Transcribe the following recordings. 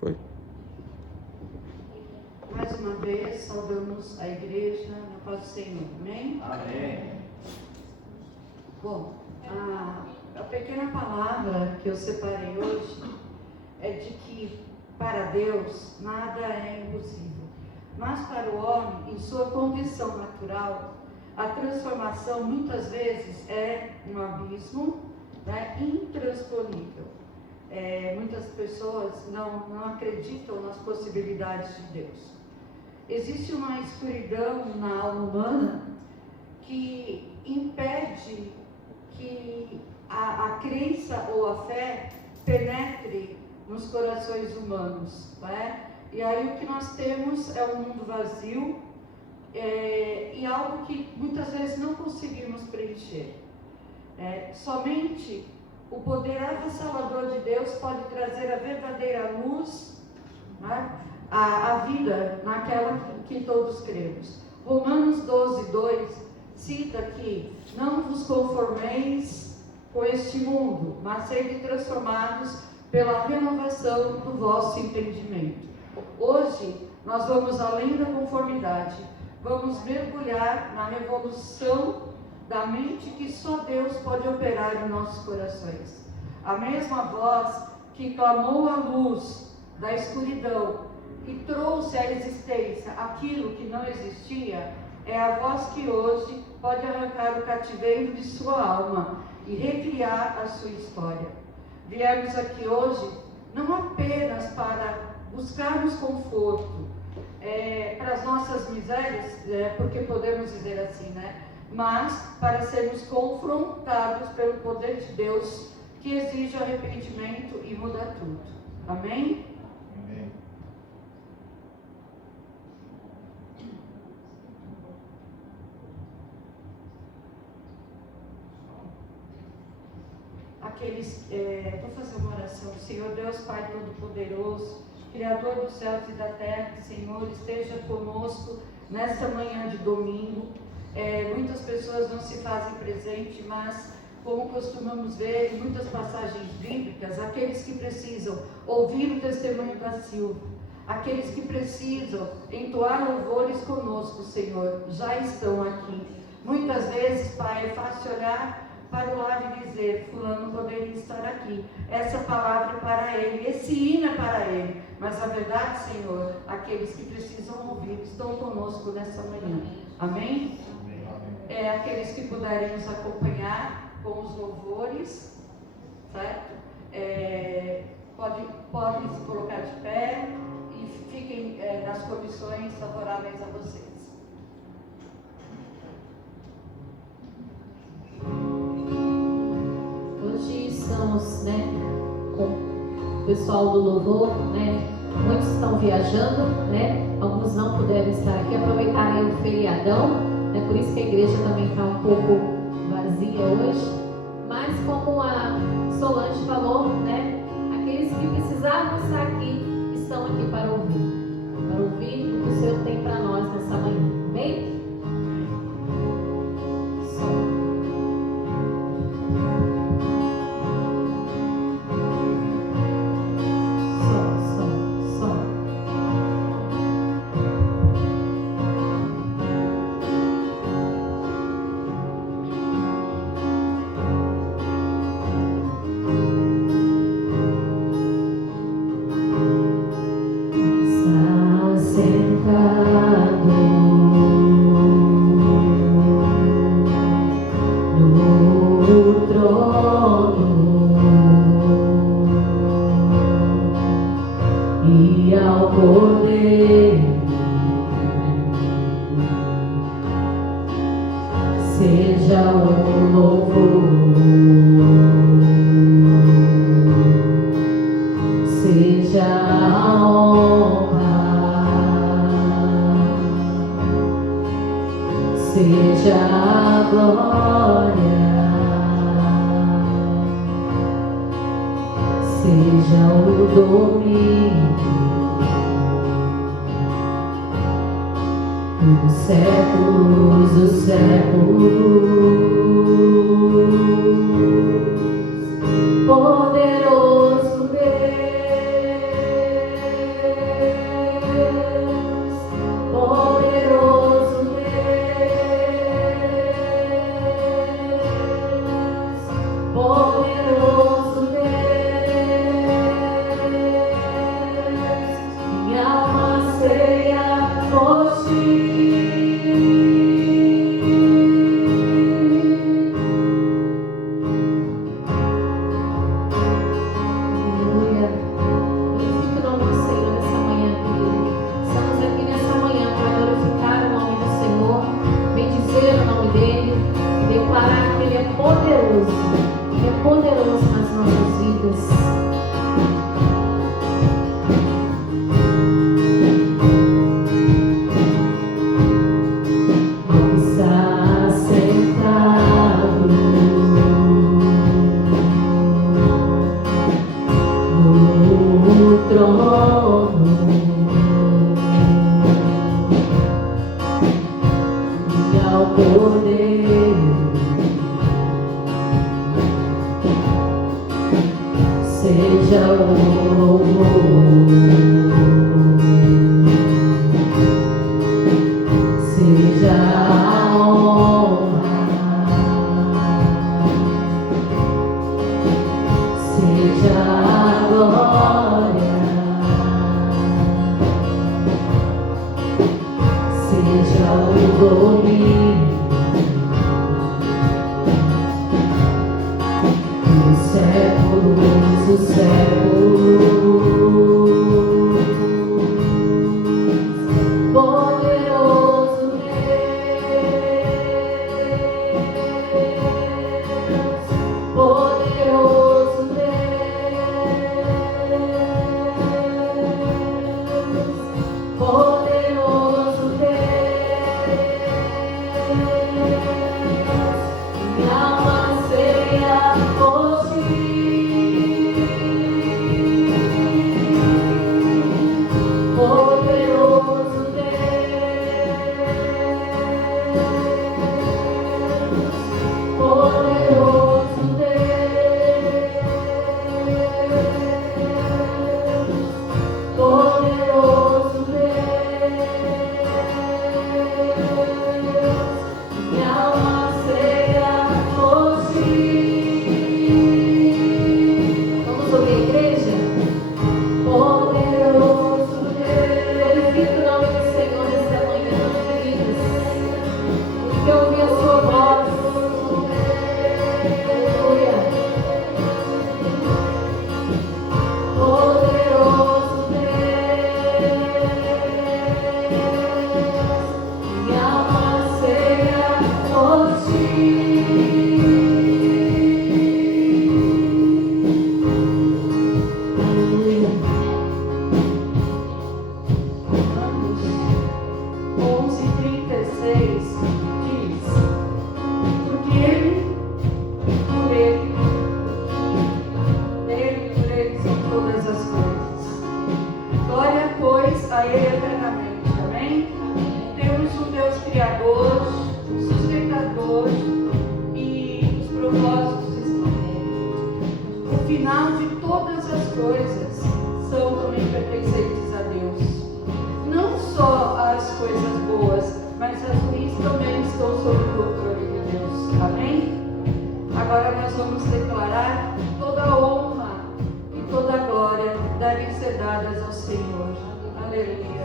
Foi. Mais uma vez, saudamos a igreja na paz do Senhor. Amém? Amém. Bom, a pequena palavra que eu separei hoje é de que para Deus nada é impossível. Mas para o homem, em sua condição natural, a transformação muitas vezes é um abismo, né, intransponível. Muitas pessoas não acreditam nas possibilidades de Deus. Existe uma escuridão na alma humana que impede que a crença ou a fé penetre nos corações humanos, né? E aí o que nós temos é um mundo vazio e algo que muitas vezes não conseguimos preencher. Somente o poder avassalador de Deus pode trazer a verdadeira luz, né? A vida naquela que todos cremos. Romanos 12:2 cita que não vos conformeis com este mundo, mas sede transformados pela renovação do vosso entendimento. Hoje nós vamos além da conformidade, vamos mergulhar na revolução da mente que só Deus pode operar em nossos corações. A mesma voz que clamou a luz da escuridão e trouxe à existência aquilo que não existia, é a voz que hoje pode arrancar o cativeiro de sua alma e recriar a sua história. Viemos aqui hoje não apenas para buscarmos conforto para as nossas misérias, porque podemos dizer assim, né? Mas para sermos confrontados pelo poder de Deus que exige arrependimento e muda tudo. Amém? Amém. Vou fazer uma oração. Senhor Deus, Pai Todo-Poderoso, Criador dos céus e da terra, Senhor, esteja conosco nesta manhã de domingo. Muitas pessoas não se fazem presente, mas como costumamos ver em muitas passagens bíblicas, aqueles que precisam ouvir o testemunho da Silva, aqueles que precisam entoar louvores conosco, Senhor, já estão aqui. Muitas vezes, Pai, é fácil olhar para o lado e dizer, fulano poderia estar aqui, essa palavra é para ele, esse hino é para ele, mas a verdade, Senhor, aqueles que precisam ouvir estão conosco nessa manhã. Amém? Aqueles que puderem nos acompanhar com os louvores, certo? Podem se colocar de pé e fiquem nas condições favoráveis a vocês. Hoje estamos, com o pessoal do louvor, muitos estão viajando, alguns não puderam estar aqui, aproveitarem o feriadão, por isso que a igreja também está um pouco vazia hoje, mas como a Solange falou, aqueles que precisavam estar aqui, estão aqui para ouvir o que o Senhor tem para nós nessa manhã, amém? Poderoso Deus, coisas são também pertencentes a Deus. Não só as coisas boas, mas as ruins também estão sob o controle de Deus. Amém? Agora nós vamos declarar toda a honra e toda a glória devem ser dadas ao Senhor. Aleluia.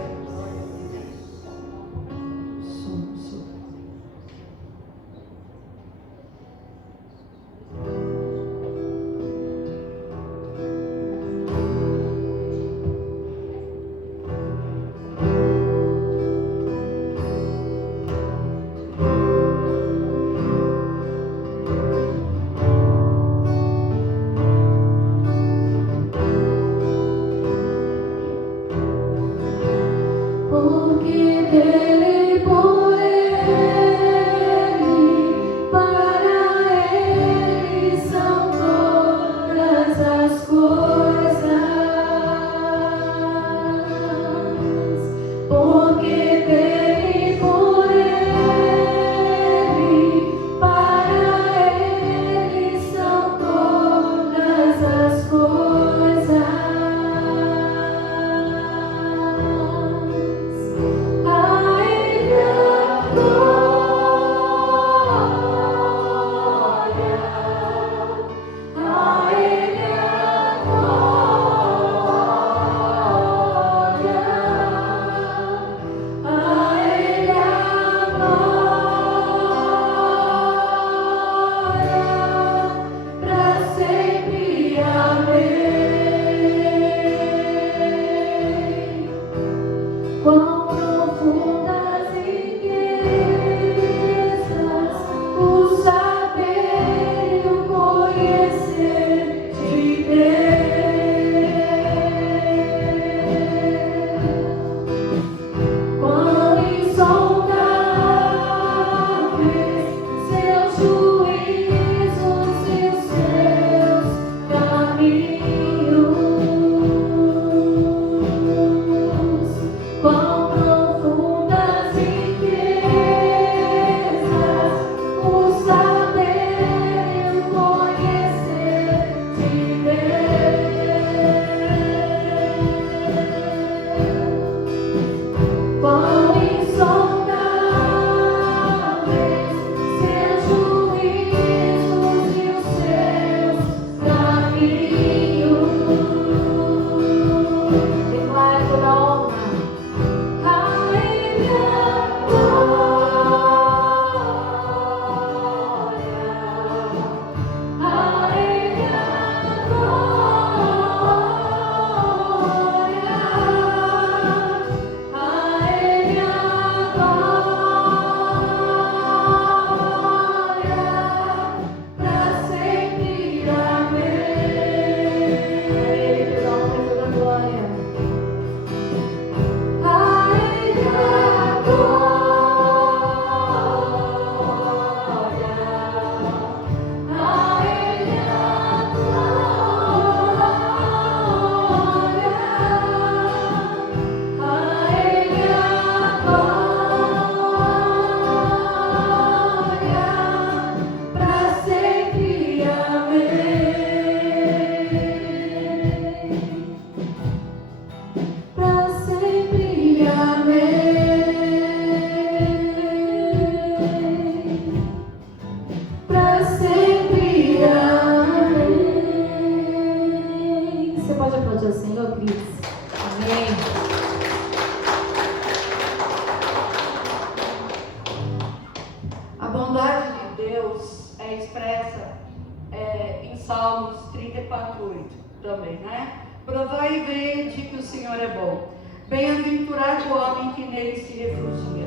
Salmos 34:8 também, né? Provai e vede que o Senhor é bom. Bem-aventurado o homem que nele se refugia.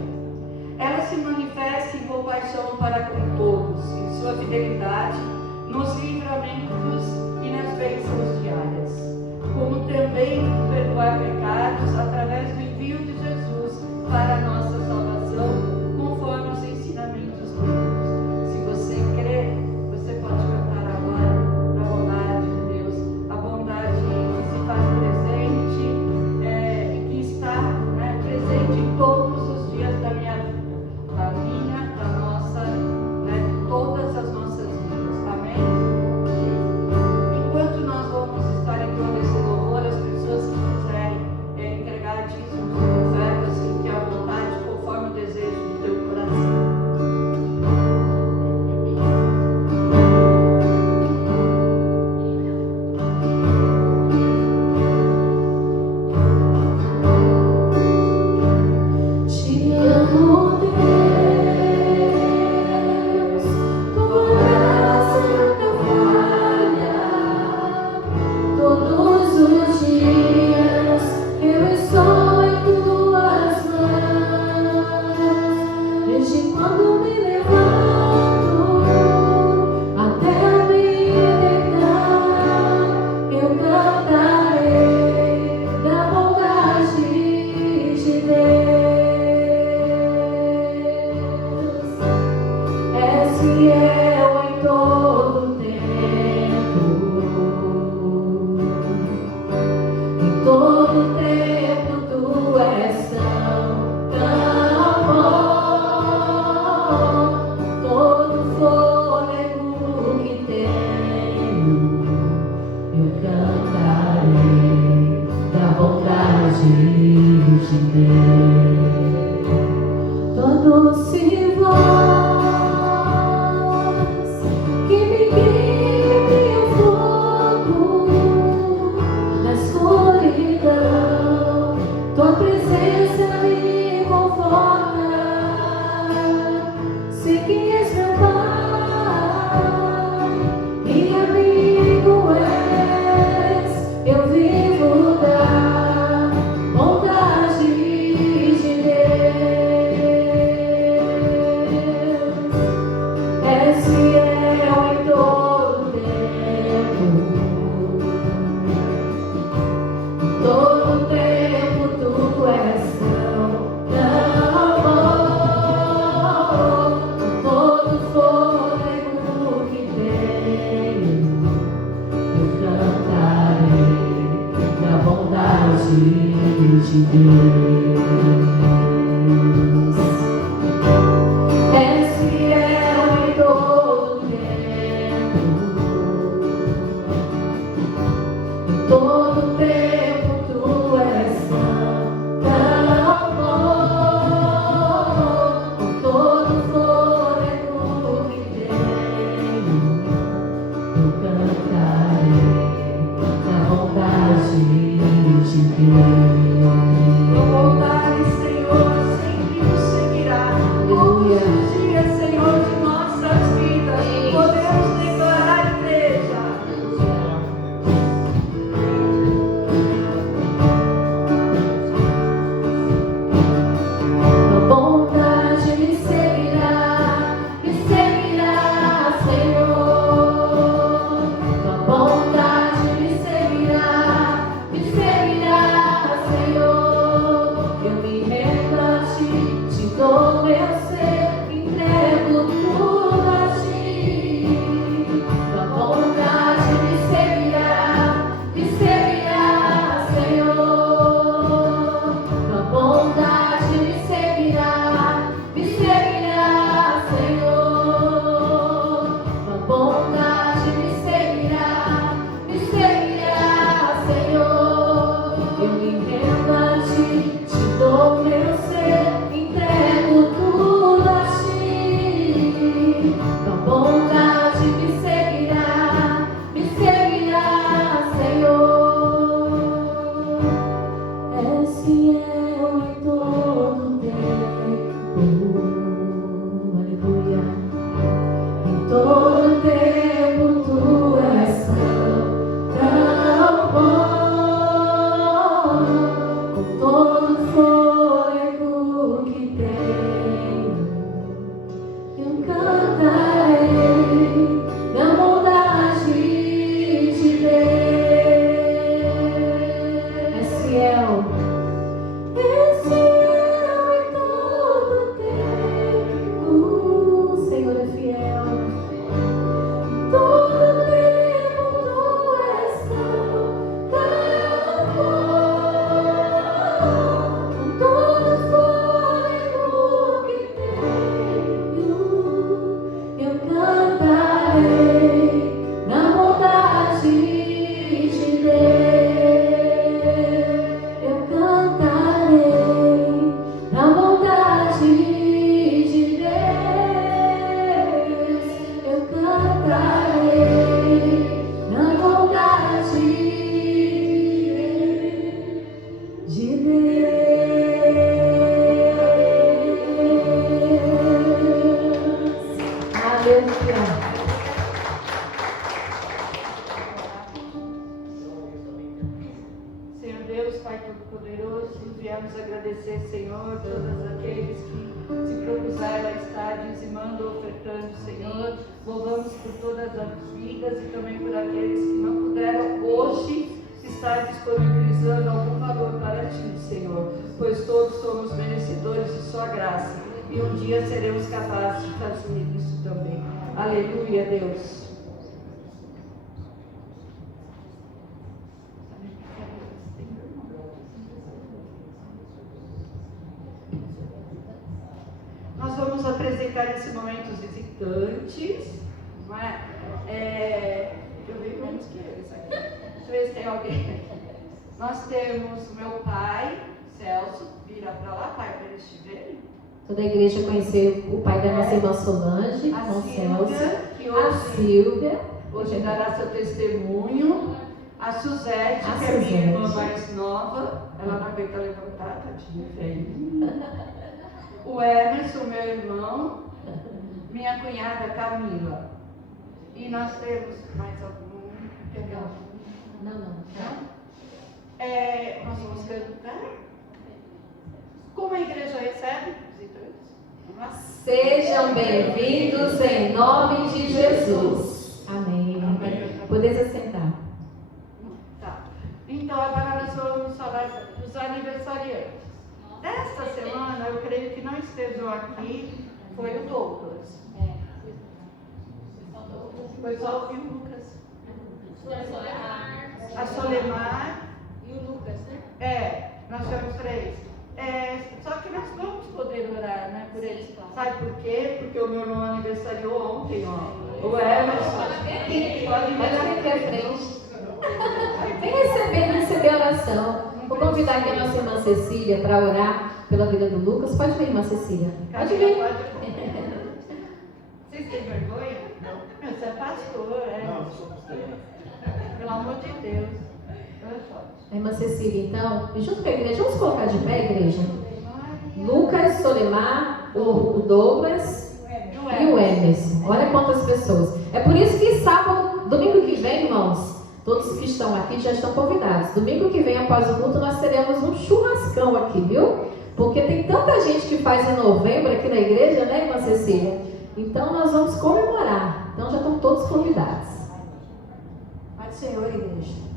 Ela se manifesta em compaixão para com todos, em sua fidelidade, nos livramentos e nas bênçãos diárias, como também perdoar pecados através do envio de Jesus para a nossa salvação, conforme os ensinamentos bíblicos. Se você crê, você pode cantar agora da bondade de Deus, a bondade que se faz presente e que está presente em todos os dias da minha vida, da nossa, de todas as nossas vidas. Amém? Enquanto nós vamos estar engrandecendo Aleluia, Deus. Nós vamos apresentar nesse momento os visitantes, não é? Eu vi menos que eles aqui. Deixa eu ver se tem alguém. Nós temos o meu pai, Celso, vira para lá, pai, para eles te verem. Toda a igreja conheceu o pai da nossa irmã Solange, A irmão Silvia, Celso. que A Silvia. hoje dará seu testemunho. A Suzete, que é minha irmã mais nova, ela não aguenta levantar, tadinha, velhinha. O Emerson, meu irmão. Minha cunhada Camila. E nós temos mais algum? Não. Nós vamos cantar. Como a igreja recebe visitores? Sejam bem-vindos em nome de Jesus. Amém. Podeis assentar. Tá. Então agora nós vamos falar dos aniversariantes. Esta semana, eu creio que não estejam aqui, foi o Douglas. Foi só o Lucas. A Solemar. E o Lucas, né? Nós temos 3. Só que nós vamos poder orar, né, por eles. Sabe por quê? Porque o meu irmão aniversariou ontem, ó. O Emerson. Pode Pode vir aqui à frente. Vem receber a oração. Vou convidar aqui a nossa irmã Cecília para orar pela vida do Lucas. Pode vir, irmã Cecília. Pode vir. Vocês têm vergonha? Não. Você é pastor, Não, não sou pastor. Pelo amor de Deus. A irmã Cecília, então, e junto com a igreja, vamos colocar de pé, igreja? Lucas, Solemar, o Douglas e o Emerson. Olha quantas pessoas. É por isso que sábado, domingo que vem, irmãos, todos que estão aqui já estão convidados. Domingo que vem, após o culto, nós teremos um churrascão aqui, viu? Porque tem tanta gente que faz em novembro aqui na igreja, né, irmã Cecília? Então, nós vamos comemorar. Então, já estão todos convidados. Pai do Senhor, igreja.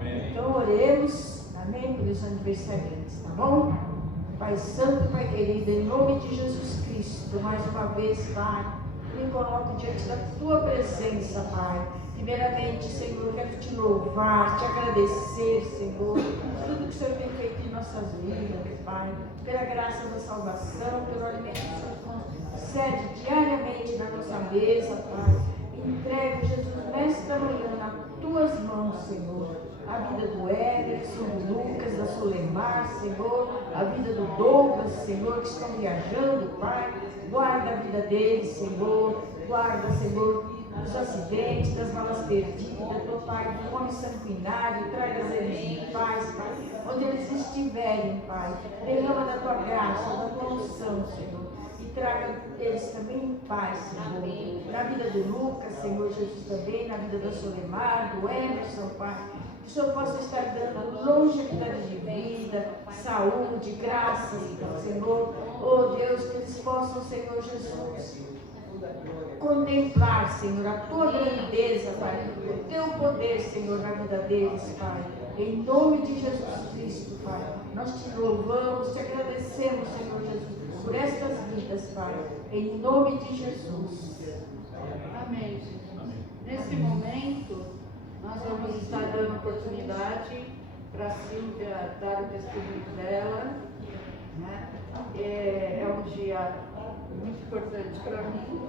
Amém. Então, oremos, amém, pelos aniversariantes, tá bom? Pai Santo, Pai querido, em nome de Jesus Cristo, mais uma vez, Pai, me coloco diante da Tua presença, Pai. Primeiramente, Senhor, eu quero Te louvar, Te agradecer, Senhor, tudo que o Senhor tem feito em nossas vidas, Pai, pela graça da salvação, pelo alimento que o Senhor concede diariamente na nossa mesa, Pai. Entrego, Jesus, nesta manhã, nas Tuas mãos, Senhor, a vida do Emerson, do Lucas, da Solemar, Senhor, a vida do Douglas, Senhor, que estão viajando, Pai. Guarda a vida deles, Senhor. Guarda, Senhor, dos acidentes, das balas perdidas, do Pai, do homem sanguinário. Traga eles em paz, Pai. Onde eles estiverem, Pai. Derrama da Tua graça, da Tua unção, Senhor. E traga eles também em paz, Senhor. Na vida do Lucas, Senhor Jesus, também. Na vida da Solemar, do Emerson, Pai. Que o Senhor possa estar dando longevidade de vida, saúde, graças, Senhor. Oh Deus, que eles possam, Senhor Jesus, contemplar, Senhor, a Tua grandeza, Pai. O Teu poder, Senhor, na vida deles, Pai. Em nome de Jesus Cristo, Pai. Nós Te louvamos, Te agradecemos, Senhor Jesus, por estas vidas, Pai. Em nome de Jesus. Amém, Jesus. Nesse momento, nós vamos estar dando oportunidade para a Silvia dar o testemunho dela. Né? É um dia muito importante para mim.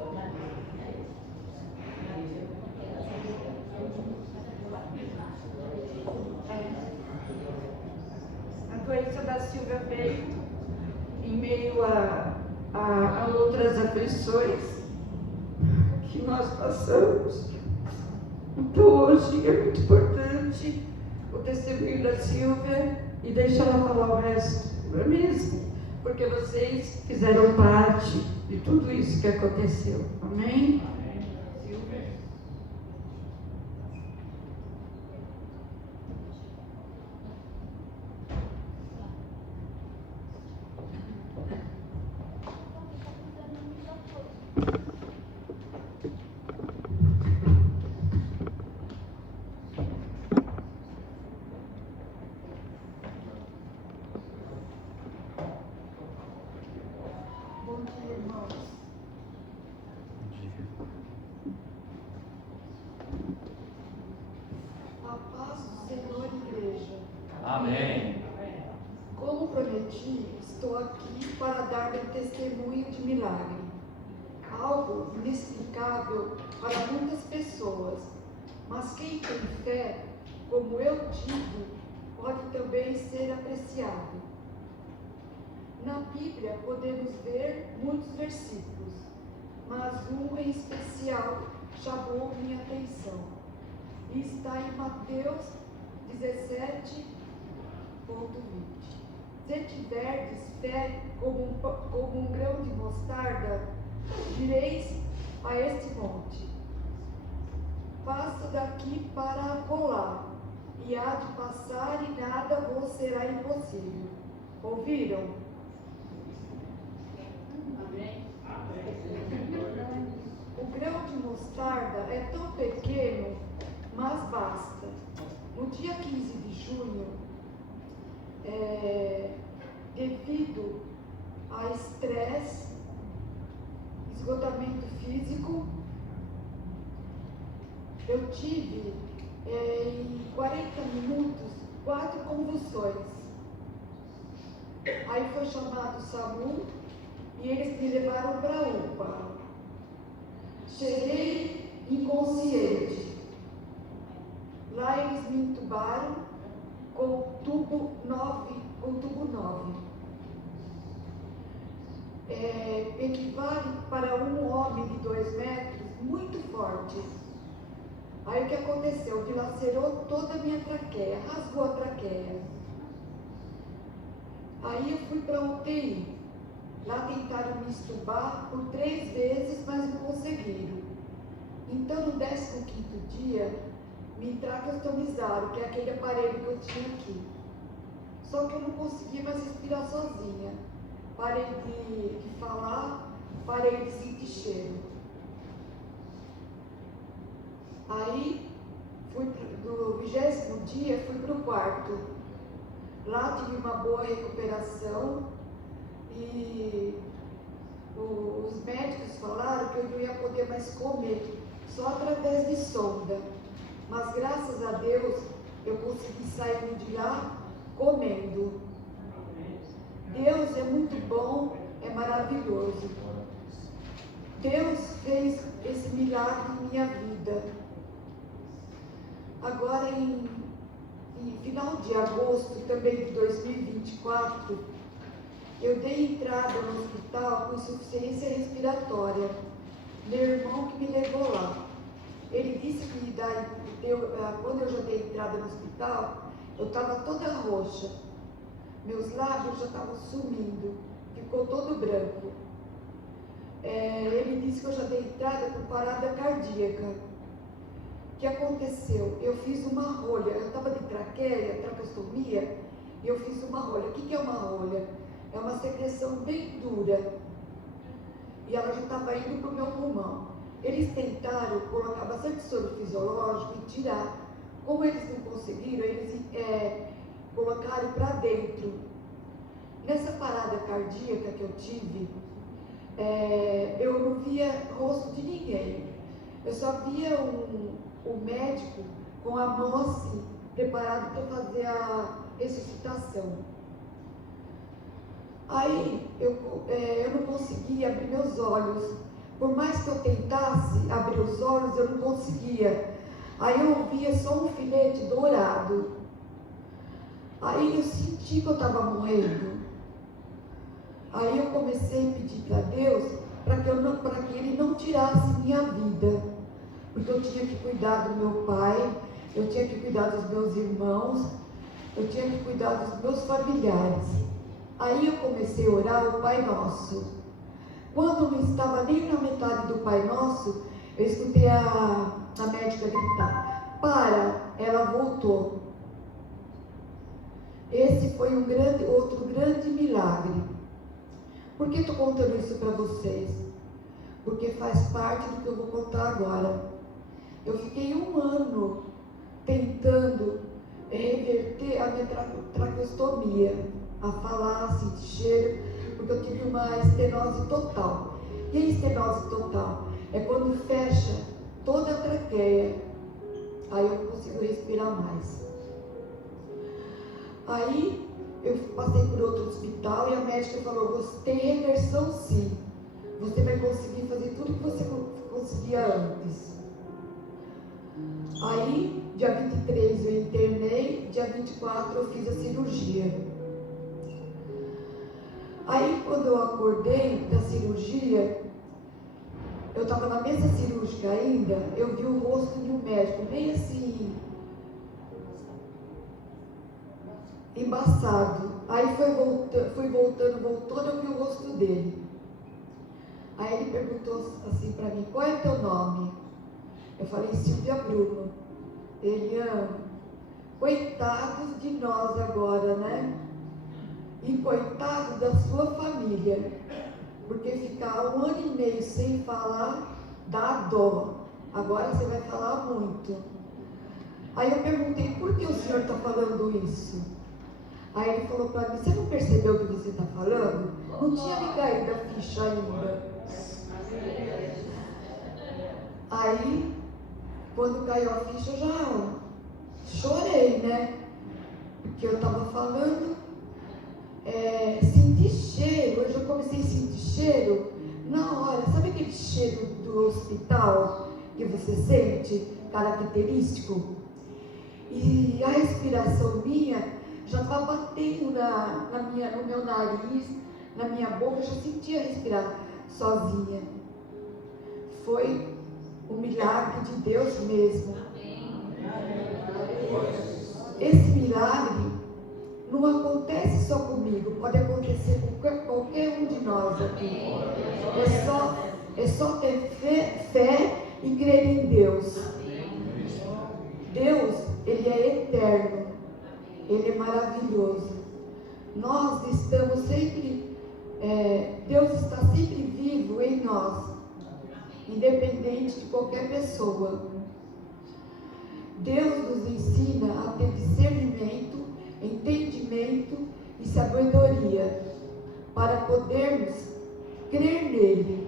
A doença da Silvia veio em meio a outras aflições que nós passamos. Então hoje é muito importante o testemunho da Silvia e deixa ela falar o resto, não é mesmo? Porque vocês fizeram parte de tudo isso que aconteceu. Amém? Silvia. Bom dia, irmãos. A paz do Senhor, igreja. Amém. Como prometi, estou aqui para dar meu testemunho de milagre. Algo inexplicável para muitas pessoas, mas quem tem fé, como eu digo, pode também ser apreciado. Na Bíblia podemos ver muitos versículos, mas um em especial chamou minha atenção. E está em Mateus 17:20. Se tiverdes fé como um grão de mostarda, direis a este monte: passa daqui para acolá, e há de passar, e nada vos será impossível. Ouviram? Amém. O grão de mostarda é tão pequeno, mas basta. No dia 15 de junho, devido a estresse, esgotamento físico, eu tive em 40 minutos 4 convulsões. Aí foi chamado o SAMU e eles me levaram para a UPA. Cheguei inconsciente. Lá eles me entubaram com tubo 9. Equivale para um homem de 2 metros muito forte. Aí o que aconteceu? Dilacerou toda a minha traqueia, rasgou a traqueia. Aí eu fui para a UTI. Lá tentaram me estubar por 3 vezes, mas não conseguiram. Então no 15º dia, me traqueostomizaram, que é aquele aparelho que eu tinha aqui. Só que eu não conseguia mais respirar sozinha. Parei de falar, parei de sentir cheiro. Aí, no 20º dia, fui para o quarto. Lá tive uma boa recuperação e os médicos falaram que eu não ia poder mais comer, só através de sonda. Mas graças a Deus, eu consegui sair de lá comendo. Deus é muito bom, é maravilhoso. Deus fez esse milagre em minha vida. Agora, em final de agosto também de 2024, eu dei entrada no hospital com insuficiência respiratória. Meu irmão que me levou lá. Ele disse que quando eu já dei entrada no hospital, eu estava toda roxa. Meus lábios já estavam sumindo, ficou todo branco. Ele disse que eu já dei entrada com parada cardíaca. O que aconteceu? Eu fiz uma rolha, eu estava de traqueostomia, e eu fiz uma rolha. O que é uma rolha? É uma secreção bem dura, e ela já estava indo para o meu pulmão. Eles tentaram colocar bastante soro fisiológico e tirar. Como eles não conseguiram, eles colocaram para dentro. Nessa parada cardíaca que eu tive, eu não via rosto de ninguém. Eu só via o médico com a mão assim, preparado para fazer a ressuscitação. Aí eu não conseguia abrir meus olhos. Por mais que eu tentasse abrir os olhos, eu não conseguia. Aí eu via só um filete dourado. Aí eu senti que eu estava morrendo. Aí eu comecei a pedir para Deus para que Ele não tirasse minha vida. Porque eu tinha que cuidar do meu pai, eu tinha que cuidar dos meus irmãos, eu tinha que cuidar dos meus familiares. Aí eu comecei a orar o Pai Nosso. Quando não estava nem na metade do Pai Nosso, eu escutei a médica gritar: para! Ela voltou. Esse foi outro grande milagre. Por que estou contando isso para vocês? Porque faz parte do que eu vou contar agora. Eu fiquei 1 ano tentando reverter a minha traqueostomia, a falar, a sentir cheiro, porque eu tive uma estenose total. E a estenose total é quando fecha toda a traqueia. Aí eu não consigo respirar mais. Aí eu passei por outro hospital e a médica falou: você tem reversão sim. Você vai conseguir fazer tudo que você conseguia antes. Aí, dia 23 eu internei, dia 24 eu fiz a cirurgia. Aí quando eu acordei da cirurgia, eu estava na mesa cirúrgica ainda, eu vi o rosto de um médico, bem assim, embaçado. Aí fui voltando, eu vi o rosto dele. Aí ele perguntou assim para mim, qual é teu nome? Eu falei, Silvia Bruno. Ele, coitados de nós agora, né? E coitado da sua família, porque ficar 1 ano e meio sem falar dá dó. Agora você vai falar muito. Aí eu perguntei, por que o senhor está falando isso? Aí ele falou para mim, você não percebeu o que você está falando? Não tinha me caído a ficha ainda. Aí, quando caiu a ficha, eu já chorei, né? Porque eu estava falando, senti cheiro. Hoje eu comecei a sentir cheiro na hora. Sabe aquele cheiro do hospital que você sente, característico? E a respiração minha já estava batendo no meu nariz, na minha boca, eu já sentia respirar sozinha. Foi um milagre de Deus mesmo. Esse milagre não acontece só comigo, pode acontecer com qualquer um de nós aqui. É só ter fé e crer em Deus. Deus, Ele é eterno, Ele é maravilhoso. Nós estamos sempre, Deus está sempre vivo em nós, independente de qualquer pessoa. Deus nos ensina a ter discernimento, entendimento e sabedoria para podermos crer nele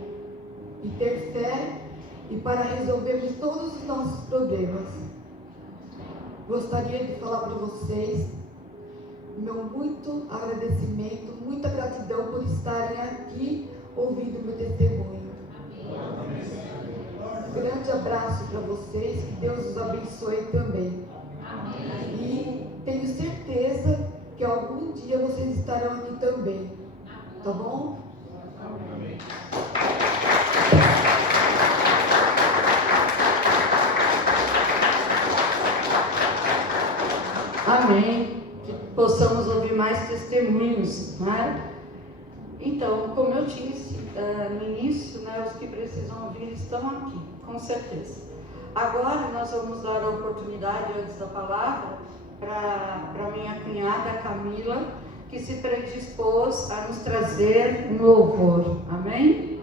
e ter fé e para resolvermos todos os nossos problemas. Gostaria de falar para vocês meu muito agradecimento, muita gratidão por estarem aqui ouvindo meu testemunho. Um grande abraço para vocês, que Deus os abençoe também. E tenho certeza que algum dia vocês estarão aqui também, tá bom? Amém. Que possamos ouvir mais testemunhos, né? Então, como eu disse no início, né, os que precisam ouvir estão aqui, com certeza. Agora nós vamos dar a oportunidade, antes da palavra, para minha cunhada Camila, que se predispôs a nos trazer um louvor. Amém?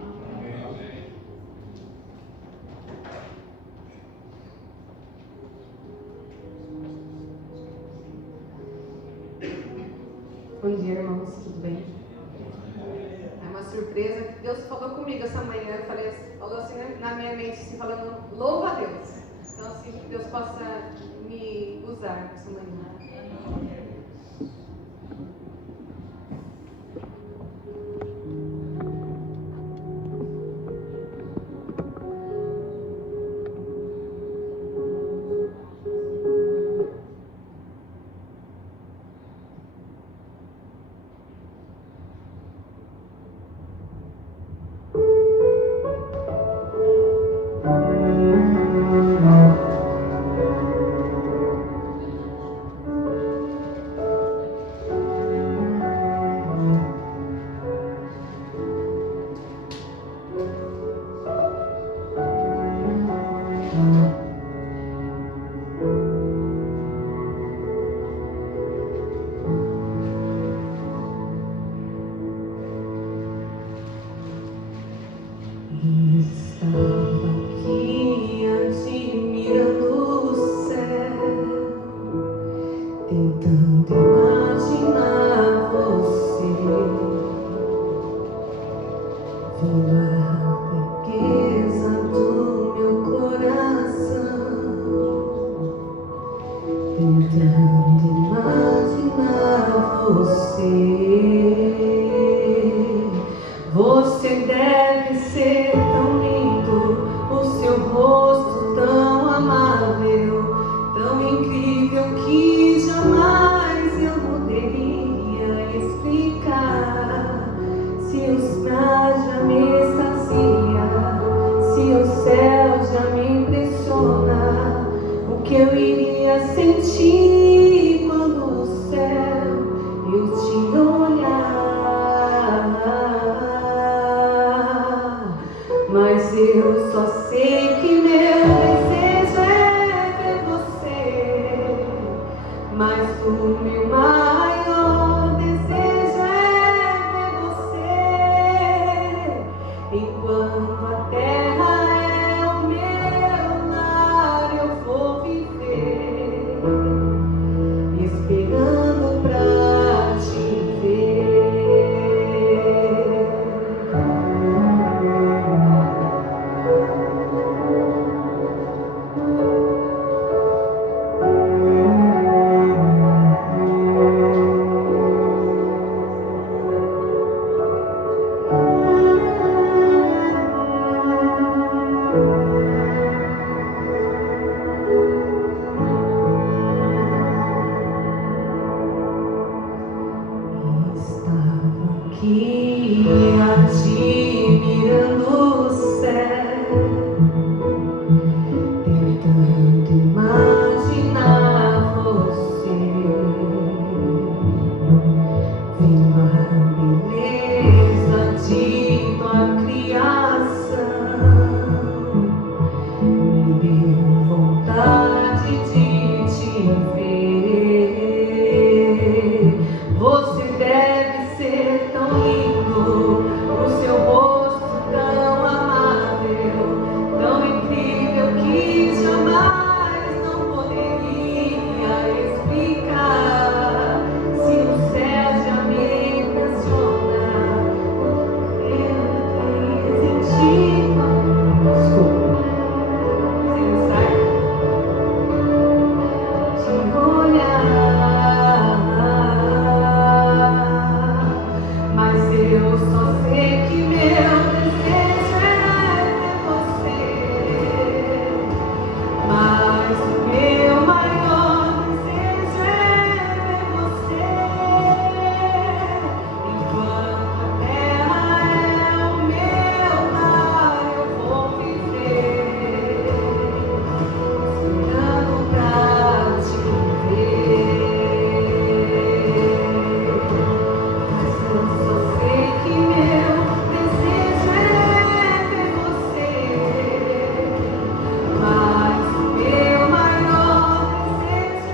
Bom dia, irmãos, tudo bem? É uma surpresa que Deus falou comigo essa manhã. Falou assim na minha mente, assim, falando, louva a Deus. Então, assim, que Deus possa me usar essa manhã. que admirando o céu, tentando imaginar você, vendo a beleza de tua criação, me deu vontade de te ver. Você deve ser tão lindo, o seu rosto tão amável, tão incrível que jamais não poderia explicar. Se o céu já me impressiona, eu quis em ti. Desculpa, sem sai te olhar, mas eu só sei que meu desejo é ver você. Mas o meu maior desejo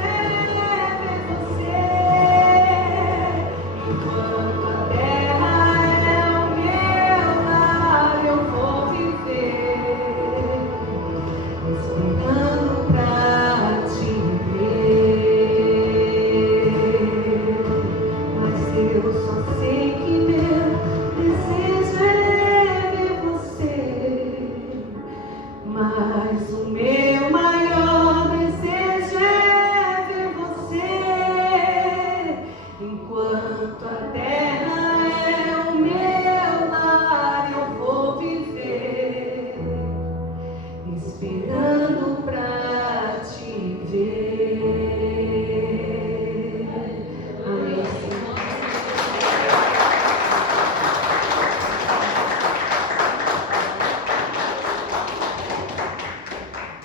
é ver você. Enquanto a terra é o meu lar, eu vou viver, esperando pra te ver. Mas eu só sei que meu desejo é ver você. Mas o meu maior desejo é ver você. Enquanto a terra é o meu lar, eu vou viver, esperando pra te ver. Mas eu só sei que meu desejo é ver você. Mas o meu maior desejo é ver você. Enquanto a terra é o meu lar, eu vou viver, esperando pra te ver. Amém, Senhor.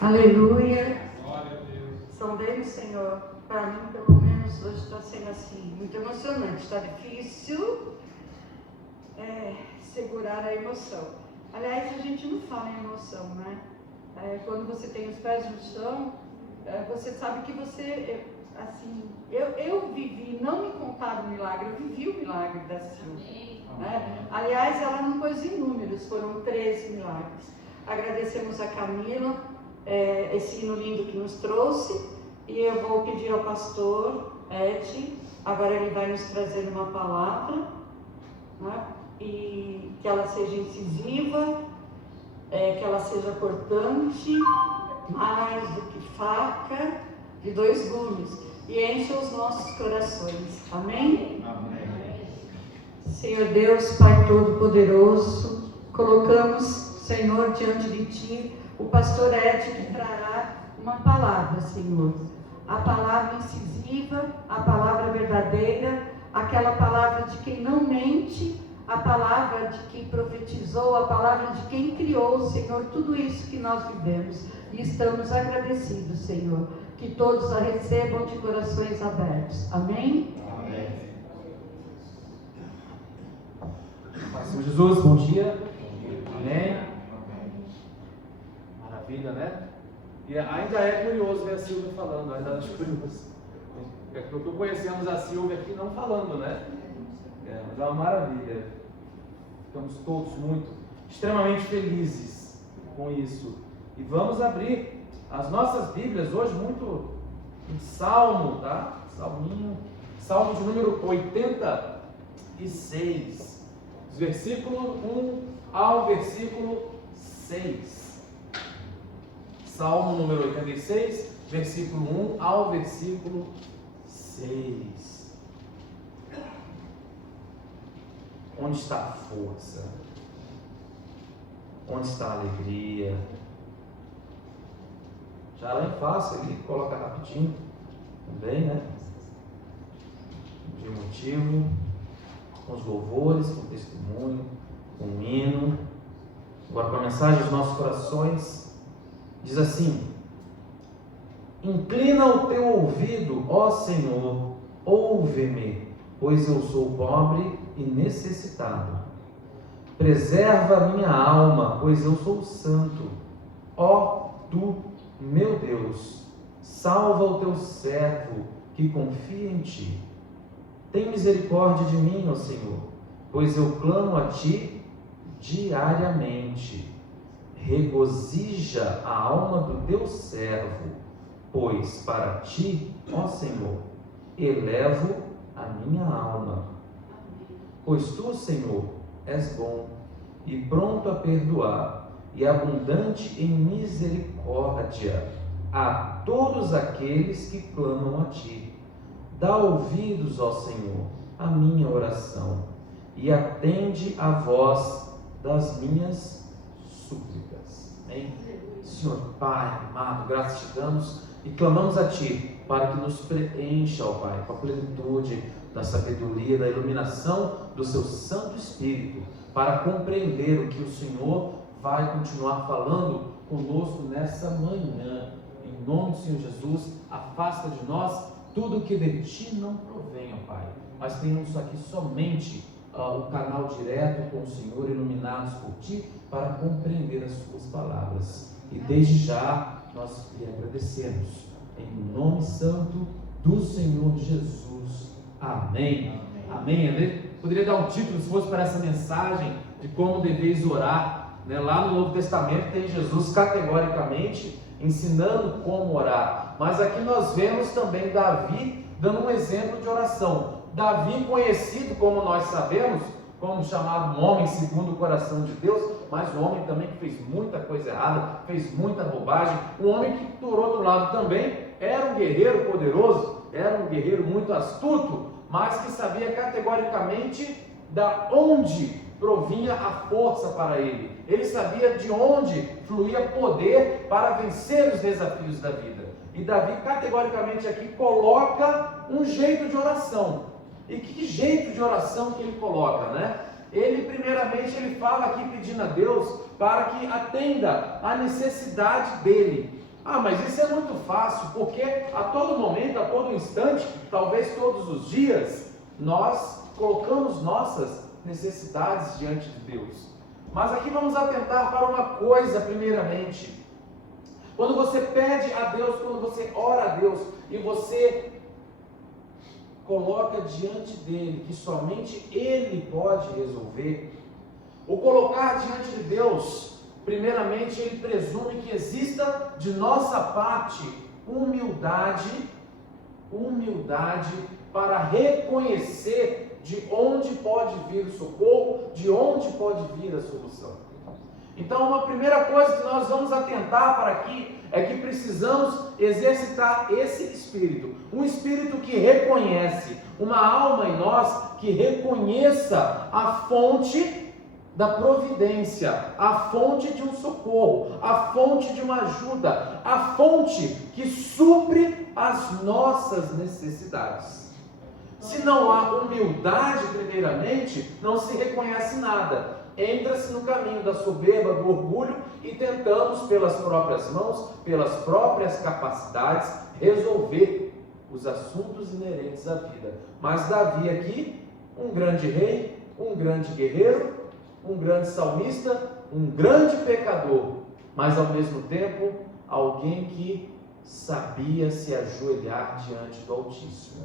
Aleluia. São deles, Senhor. Para mim, pelo menos, hoje está sendo assim, muito emocionante. Está difícil segurar a emoção. Aliás, a gente não fala em emoção, né? Quando você tem os pés no chão, você sabe que você, assim, eu vivi, não me contaram o milagre, eu vivi o milagre da Silvia. Né? Aliás, ela não pôs em números, foram 13 milagres. Agradecemos a Camila, esse hino lindo que nos trouxe, e eu vou pedir ao pastor Ed, agora ele vai nos trazer uma palavra, né? E que ela seja incisiva, que ela seja cortante, mais do que faca de 2 gumes, e encha os nossos corações. Amém? Amém. Senhor Deus, Pai Todo-Poderoso, colocamos, Senhor, diante de Ti o pastor Ed, que trará uma palavra, Senhor. A palavra incisiva, a palavra verdadeira, aquela palavra de quem não mente, a palavra de quem profetizou, a palavra de quem criou, Senhor, tudo isso que nós vivemos. E estamos agradecidos, Senhor, que todos a recebam de corações abertos. Amém? Amém. Pai, Senhor Jesus, bom dia. Amém. Maravilha, né? E ainda é curioso ver a Silvia falando, ainda acho curioso. Porque conhecemos a Silvia aqui não falando, né? Mas é uma maravilha. Estamos todos extremamente felizes com isso. E vamos abrir as nossas Bíblias hoje muito em Salmo, tá? Salmo de número 86, versículo 1 ao versículo 6. Salmo número 86, versículo 1 ao versículo 6. Onde está a força? Onde está a alegria? Já lá em fácil aqui, coloca rapidinho também, né? De motivo. com os louvores, com o testemunho, com o hino, agora com a mensagem dos nossos corações. Diz assim: inclina o teu ouvido, ó Senhor, ouve-me, pois eu sou pobre e necessitado. Preserva a minha alma, pois eu sou santo. Ó tu, meu Deus, salva o teu servo que confia em ti. Tem misericórdia de mim, ó Senhor, pois eu clamo a ti diariamente. Regozija a alma do teu servo, pois para ti, ó Senhor, elevo a minha alma. Pois tu, Senhor, és bom e pronto a perdoar e abundante em misericórdia a todos aqueles que clamam a ti. Dá ouvidos, ó Senhor, à minha oração e atende a voz das minhas súplicas. Amém? Senhor Pai amado, graças te damos e clamamos a ti para que nos preencha, ó Pai, com a plenitude da sabedoria, da iluminação do seu Santo Espírito, para compreender o que o Senhor vai continuar falando conosco nessa manhã. Em nome do Senhor Jesus, afasta de nós tudo que de ti não provém, ó Pai. Mas tenhamos aqui somente o canal direto com o Senhor, iluminados por ti, para compreender as suas palavras. E desde já nós lhe agradecemos. Em nome santo do Senhor Jesus. Amém. Amém. Amém. Poderia dar um título, se fosse para essa mensagem, de como deveis orar, né? Lá no Novo Testamento tem Jesus categoricamente ensinando como orar, mas aqui nós vemos também Davi dando um exemplo de oração. Davi, conhecido, como nós sabemos, como chamado um homem segundo o coração de Deus, mas um homem também que fez muita coisa errada, fez muita bobagem, um homem que, por outro lado, também era um guerreiro poderoso, era um guerreiro muito astuto, mas que sabia categoricamente da onde provinha a força para ele. Ele sabia de onde fluía poder para vencer os desafios da vida. E Davi categoricamente aqui coloca um jeito de oração. E que jeito de oração que ele coloca, né? Ele primeiramente ele fala aqui pedindo a Deus para que atenda a necessidade dele. Ah, mas isso é muito fácil, porque a todo momento, a todo instante, talvez todos os dias, nós colocamos nossas necessidades diante de Deus. Mas aqui vamos atentar para uma coisa primeiramente. Quando você pede a Deus, quando você ora a Deus e você coloca diante dele que somente ele pode resolver, o colocar diante de Deus, primeiramente ele presume que exista de nossa parte humildade para reconhecer de onde pode vir o socorro, de onde pode vir a solução. Então, uma primeira coisa que nós vamos atentar para aqui é que precisamos exercitar esse espírito, um espírito que reconhece, uma alma em nós que reconheça a fonte da providência, a fonte de um socorro, a fonte de uma ajuda, a fonte que supre as nossas necessidades. Se não há humildade, primeiramente, não se reconhece nada. Entra-se no caminho da soberba, do orgulho e tentamos, pelas próprias mãos, pelas próprias capacidades, resolver os assuntos inerentes à vida. Mas Davi aqui, um grande rei, um grande guerreiro, um grande salmista, um grande pecador, mas ao mesmo tempo, alguém que sabia se ajoelhar diante do Altíssimo.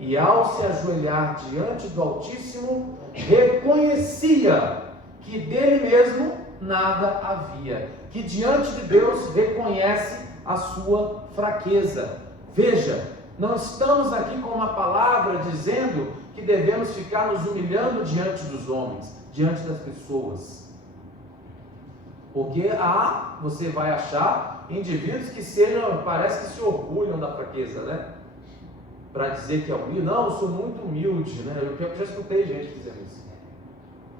E ao se ajoelhar diante do Altíssimo, reconhecia que dele mesmo nada havia, que diante de Deus reconhece a sua fraqueza. Veja, não estamos aqui com uma palavra dizendo que devemos ficar nos humilhando diante dos homens, diante das pessoas. Porque você vai achar indivíduos que parece que se orgulham da fraqueza, né? Para dizer que é humilde. Não, eu sou muito humilde, né? Eu já escutei gente dizendo isso.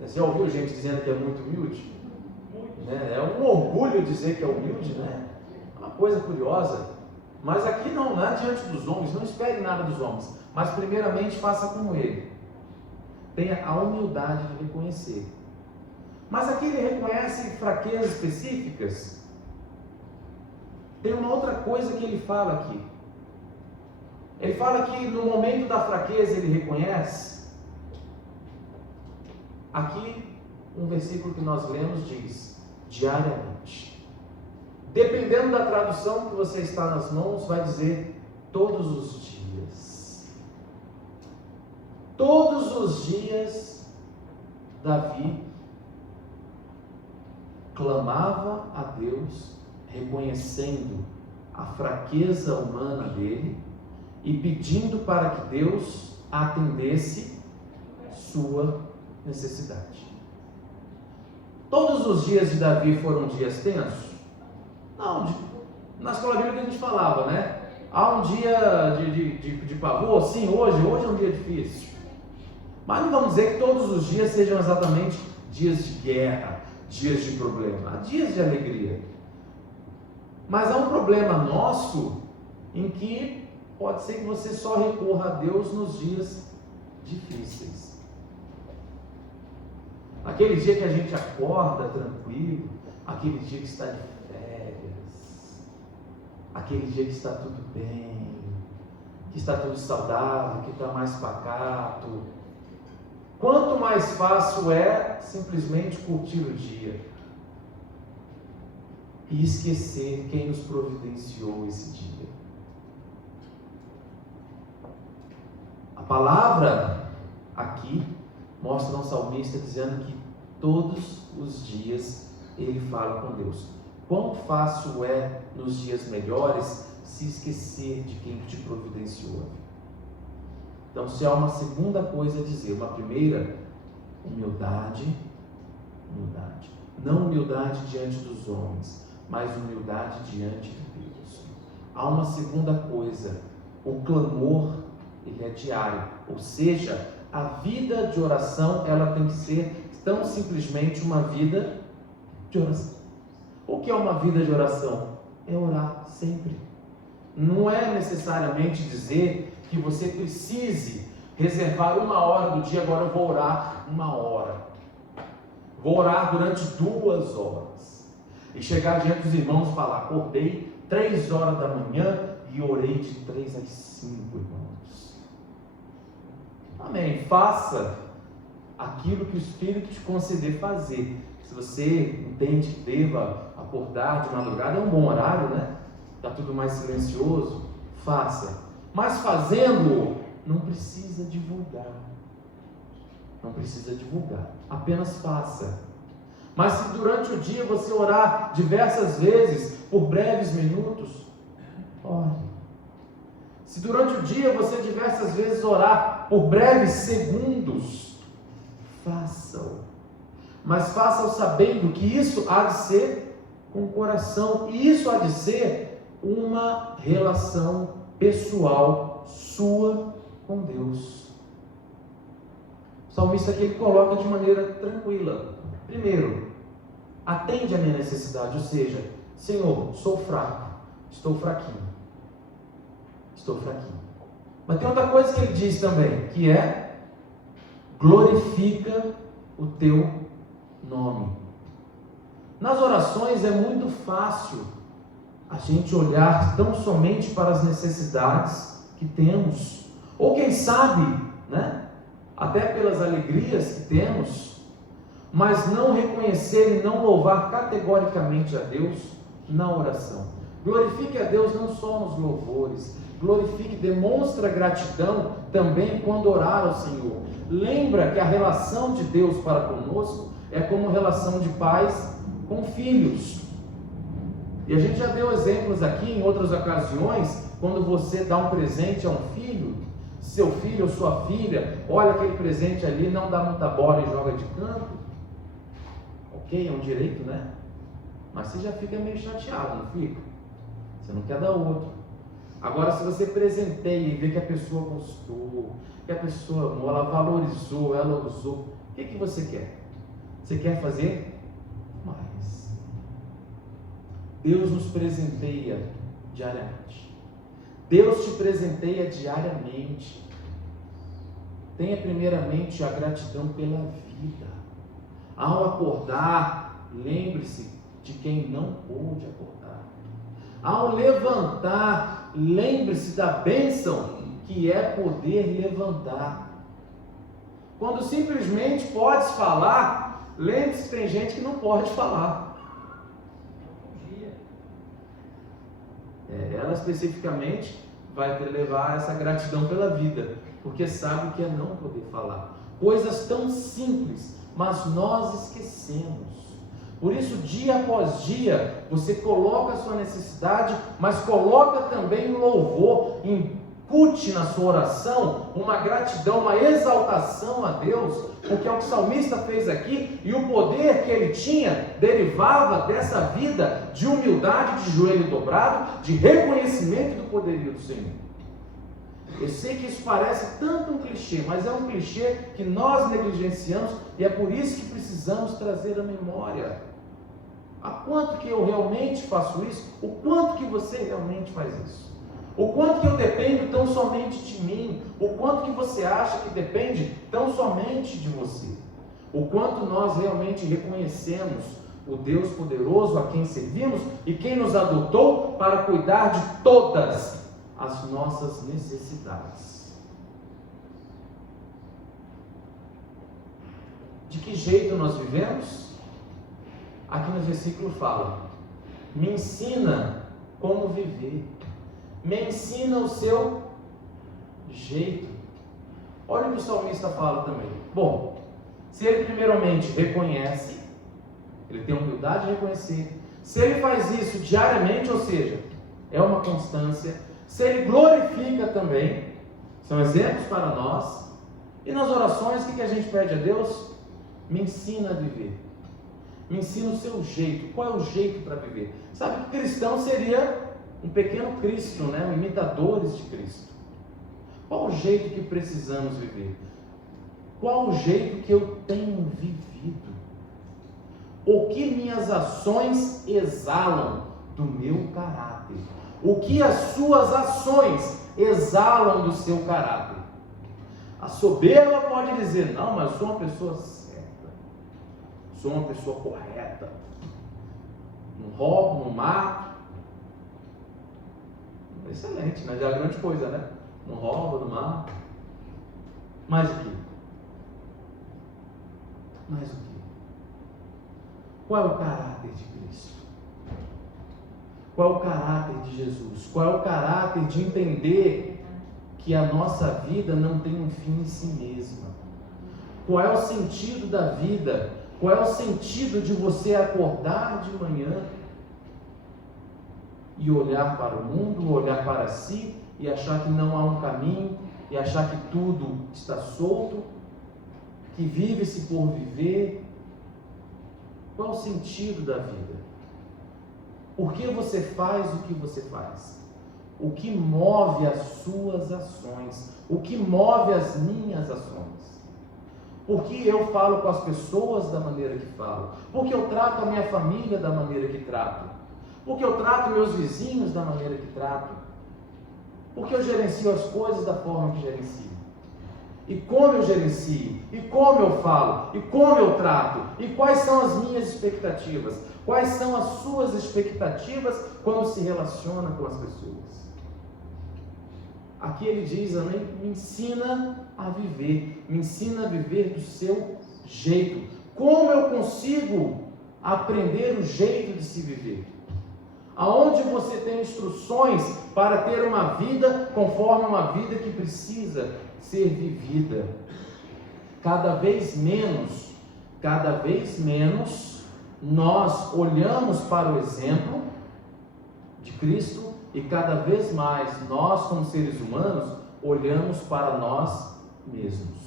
Você já ouviu gente dizendo que é muito humilde? Né? É um orgulho dizer que é humilde, né? É uma coisa curiosa. Mas aqui não é diante dos homens, não espere nada dos homens. Mas primeiramente faça como ele. tenha a humildade de reconhecer. Mas aqui ele reconhece fraquezas específicas. Tem uma outra coisa que ele fala aqui. Ele fala que no momento da fraqueza ele reconhece. Aqui, um versículo que nós lemos diz: diariamente. Dependendo da tradução que você está nas mãos, vai dizer todos os dias. Todos os dias, Davi clamava a Deus, reconhecendo a fraqueza humana dele e pedindo para que Deus atendesse sua necessidade. Todos os dias de Davi foram dias tensos? Não, na escola bíblica a gente falava, né? Há um dia de pavor? Sim, hoje é um dia difícil. Mas não vamos dizer que todos os dias sejam exatamente dias de guerra, dias de problema. Há dias de alegria. Mas há um problema nosso em que pode ser que você só recorra a Deus nos dias difíceis. Aquele dia que a gente acorda tranquilo, aquele dia que está de férias, aquele dia que está tudo bem, que está tudo saudável, que está mais pacato. Quanto mais fácil é simplesmente curtir o dia e esquecer quem nos providenciou esse dia. A palavra aqui mostra um salmista dizendo que todos os dias ele fala com Deus. Quão fácil é nos dias melhores se esquecer de quem te providenciou. Então, se há uma segunda coisa a dizer, uma primeira, humildade. Não humildade diante dos homens, mas humildade diante de Deus. Há uma segunda coisa, o clamor, ele é diário, ou seja, a vida de oração, ela tem que ser tão simplesmente uma vida de oração. O que é uma vida de oração? É orar sempre. Não é necessariamente dizer que você precise reservar 1 hora do dia, agora eu vou orar 1 hora. Vou orar durante 2 horas. E chegar diante dos irmãos e falar: acordei 3 horas da manhã e orei de 3 às 5, irmãos. Amém. Faça aquilo que o Espírito te conceder fazer. Se você entende que deva acordar de madrugada, é um bom horário, né? Está tudo mais silencioso. Faça. Mas fazendo, não precisa divulgar. Não precisa divulgar. Apenas faça. Mas se durante o dia você orar diversas vezes, por breves minutos, ore. Se durante o dia você diversas vezes orar por breves segundos, faça-o. Mas faça-o sabendo que isso há de ser com o coração. E isso há de ser uma relação pessoal sua com Deus. O salmista aqui ele coloca de maneira tranquila. Primeiro, atende a minha necessidade, ou seja, Senhor, sou fraco, estou fraquinho. Mas tem outra coisa que ele diz também, que é: glorifica o teu nome. Nas orações é muito fácil a gente olhar tão somente para as necessidades que temos, ou quem sabe, né, até pelas alegrias que temos, mas não reconhecer e não louvar categoricamente a Deus na oração. Glorifique a Deus não só nos louvores, glorifique, demonstra gratidão também quando orar ao Senhor. Lembra que a relação de Deus para conosco é como relação de pais com filhos. E a gente já deu exemplos aqui em outras ocasiões, quando você dá um presente a um filho, seu filho ou sua filha, olha aquele presente ali, não dá muita bola e joga de canto. Ok, é um direito, né? Mas você já fica meio chateado, não fica? Você não quer dar outro. Agora, se você presenteia e vê que a pessoa gostou, que a pessoa amou, ela valorizou, ela usou, o que você quer? Você quer fazer mais. Deus nos presenteia diariamente. Deus te presenteia diariamente. tenha primeiramente a gratidão pela vida. Ao acordar, lembre-se de quem não pôde acordar. Ao levantar, lembre-se da bênção que é poder levantar. Quando simplesmente podes falar, lembre-se que tem gente que não pode falar. Ela especificamente vai levar essa gratidão pela vida, porque sabe o que é não poder falar. Coisas tão simples, mas nós esquecemos. Por isso, dia após dia, você coloca a sua necessidade, mas coloca também um louvor, incute na sua oração uma gratidão, uma exaltação a Deus, porque é o que o salmista fez aqui, e o poder que ele tinha derivava dessa vida de humildade, de joelho dobrado, de reconhecimento do poderio do Senhor. Eu sei que isso parece tanto um clichê, mas é um clichê que nós negligenciamos, e é por isso que precisamos trazer a memória. A quanto que eu realmente faço isso? O quanto que você realmente faz isso? O quanto que eu dependo tão somente de mim? O quanto que você acha que depende tão somente de você? O quanto nós realmente reconhecemos o Deus poderoso a quem servimos e quem nos adotou para cuidar de todas as nossas necessidades. De que jeito nós vivemos? Aqui no versículo fala: me ensina como viver, me ensina o seu jeito. Olha o que o salmista fala também. Bom, se ele primeiramente reconhece, ele tem a humildade de reconhecer, se ele faz isso diariamente, ou seja, é uma constância, se ele glorifica também, são exemplos para nós. E nas orações, o que a gente pede a Deus? Me ensina a viver, me ensina o seu jeito. Qual é o jeito para viver? Sabe que cristão seria um pequeno Cristo, né? Imitadores de Cristo. Qual o jeito que precisamos viver? Qual o jeito que eu tenho vivido? O que minhas ações exalam do meu caráter? O que as suas ações exalam do seu caráter? A soberba pode dizer: não, mas eu sou uma pessoa certa, sou uma pessoa correta, não roubo, não mato. Excelente, mas é a grande coisa, né? Não rouba, não mata. Mas o quê? Mas o quê? Qual é o caráter de Cristo? Qual é o caráter de Jesus? Qual é o caráter de entender que a nossa vida não tem um fim em si mesma? Qual é o sentido da vida? Qual é o sentido de você acordar de manhã e olhar para o mundo, olhar para si e achar que não há um caminho, e achar que tudo está solto, que vive-se por viver? Qual é o sentido da vida? Por que você faz o que você faz? O que move as suas ações? O que move as minhas ações? Por que eu falo com as pessoas da maneira que falo? Por que eu trato a minha família da maneira que trato? Por que eu trato meus vizinhos da maneira que trato? Por que eu gerencio as coisas da forma que gerencio? E como eu gerencio? E como eu falo? E como eu trato? E quais são as minhas expectativas? Quais são as suas expectativas quando se relaciona com as pessoas? Aqui ele diz: me ensina a viver, me ensina a viver do seu jeito. Como eu consigo aprender o jeito de se viver? Aonde você tem instruções para ter uma vida conforme uma vida que precisa ser vivida? Cada vez menos, nós olhamos para o exemplo de Cristo, e cada vez mais nós, como seres humanos, olhamos para nós mesmos,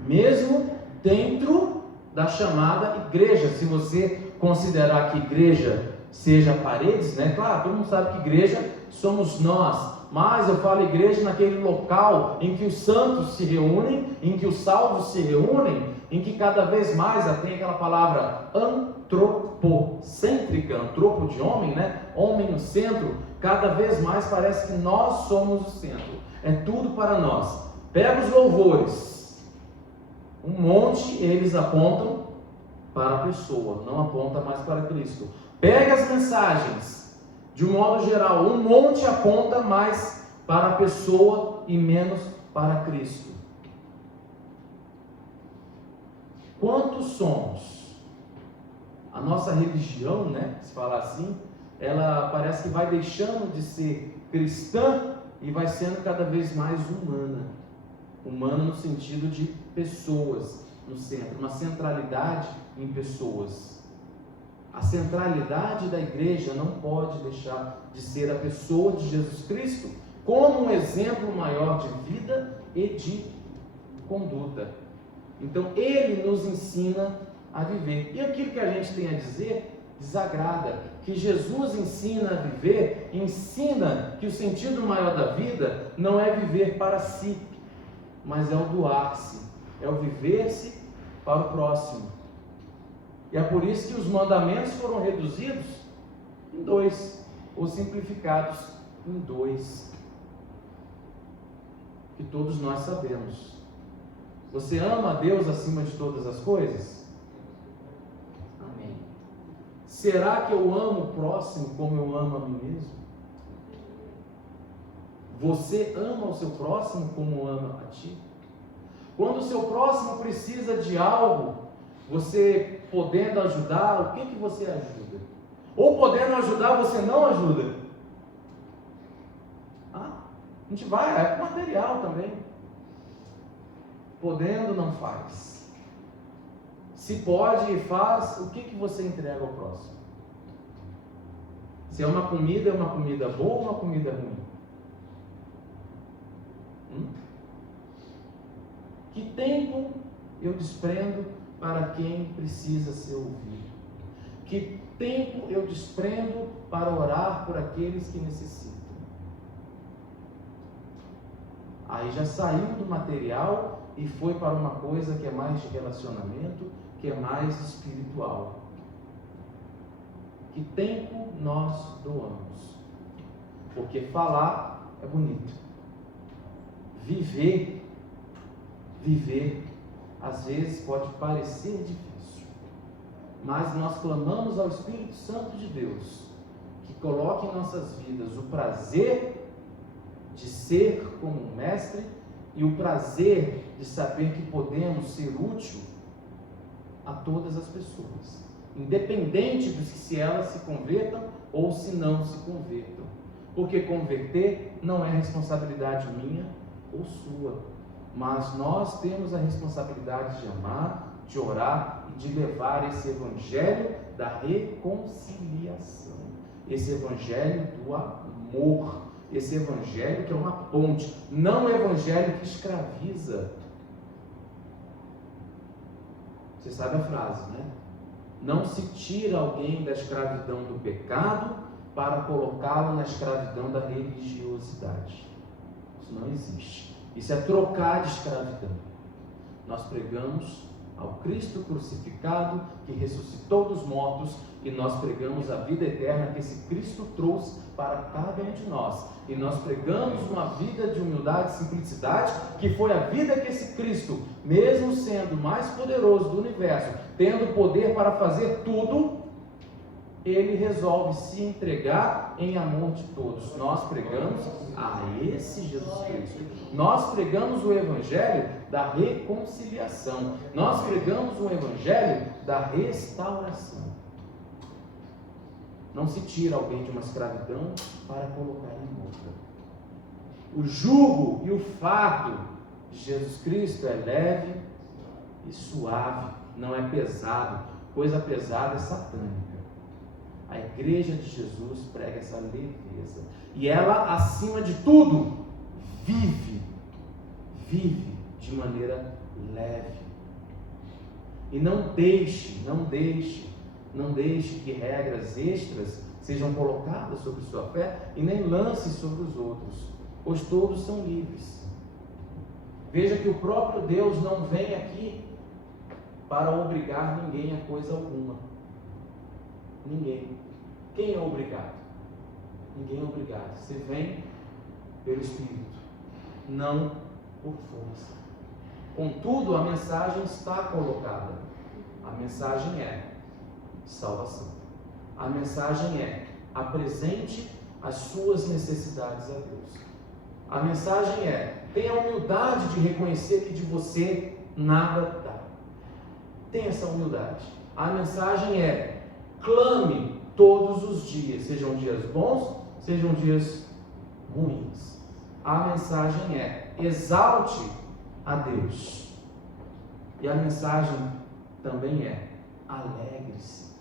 mesmo dentro da chamada igreja. Se você considerar que igreja seja paredes, né? Claro, todo mundo sabe que igreja somos nós, mas eu falo igreja naquele local em que os santos se reúnem, em que os salvos se reúnem, em que cada vez mais tem aquela palavra antropocêntrica, antropo de homem, né? Homem no centro. Cada vez mais parece que nós somos o centro, é tudo para nós. Pega os louvores, Um monte, eles apontam para a pessoa, não aponta mais para Cristo. Pega as mensagens, de um modo geral, um monte aponta mais para a pessoa e menos para Cristo. Quantos somos? A nossa religião, né, se falar assim, ela parece que vai deixando de ser cristã e vai sendo cada vez mais humana. Humana no sentido de pessoas no centro, uma centralidade em pessoas. A centralidade da igreja não pode deixar de ser a pessoa de Jesus Cristo como um exemplo maior de vida e de conduta. Então Ele nos ensina a viver. E aquilo que a gente tem a dizer desagrada. Que Jesus ensina a viver, ensina que o sentido maior da vida não é viver para si, mas é o doar-se, é o viver-se para o próximo. E é por isso que os mandamentos foram reduzidos em 2, ou simplificados em 2, que todos nós sabemos. Você ama a Deus acima de todas as coisas? Amém. Será que eu amo o próximo como eu amo a mim mesmo? Você ama o seu próximo como ama a ti? Quando o seu próximo precisa de algo, você podendo ajudar, o que você ajuda? Ou podendo ajudar, você não ajuda? A gente vai, é material também. Podendo, não faz. Se pode e faz, o que você entrega ao próximo? Se é uma comida boa ou uma comida ruim? Que tempo eu desprendo para quem precisa ser ouvido? Que tempo eu desprendo para orar por aqueles que necessitam? Aí já saiu do material e foi para uma coisa que é mais de relacionamento, que é mais espiritual. Que tempo nós doamos? Porque falar é bonito. Viver, às vezes pode parecer difícil, mas nós clamamos ao Espírito Santo de Deus, que coloque em nossas vidas o prazer de ser como um mestre e o prazer de saber que podemos ser útil a todas as pessoas, independente de se elas se convertam ou se não se convertam, porque converter não é responsabilidade minha ou sua, mas nós temos a responsabilidade de amar, de orar e de levar esse evangelho da reconciliação, esse evangelho do amor, esse evangelho que é uma ponte, não o evangelho que escraviza. Você sabe a frase, né? Não se tira alguém da escravidão do pecado para colocá-lo na escravidão da religiosidade. Isso não existe. Isso é trocar de escravidão. Nós pregamos ao Cristo crucificado, que ressuscitou dos mortos, e nós pregamos a vida eterna que esse Cristo trouxe para cada um de nós. E nós pregamos uma vida de humildade e simplicidade, que foi a vida que esse Cristo, mesmo sendo o mais poderoso do universo, tendo poder para fazer tudo, ele resolve se entregar em amor de todos. Nós pregamos a esse Jesus Cristo. Nós pregamos o evangelho da reconciliação. Nós pregamos o evangelho da restauração. Não se tira alguém de uma escravidão para colocar em outra. O jugo e o fardo de Jesus Cristo é leve e suave, não é pesado. Coisa pesada é satânica. A igreja de Jesus prega essa leveza. E ela, acima de tudo, vive de maneira leve. E não deixe que regras extras sejam colocadas sobre sua fé e nem lance sobre os outros, pois todos são livres. Veja que o próprio Deus não vem aqui para obrigar ninguém a coisa alguma. Ninguém. Quem é obrigado? Ninguém é obrigado. Você vem pelo Espírito, não por força. Contudo, a mensagem está colocada. A mensagem é salvação. A mensagem é: apresente as suas necessidades a Deus. A mensagem é: tenha a humildade de reconhecer que de você nada dá. Tenha essa humildade. A mensagem é: clame todos os dias, sejam dias bons, sejam dias ruins. A mensagem é: exalte a Deus. E a mensagem também é: alegre-se.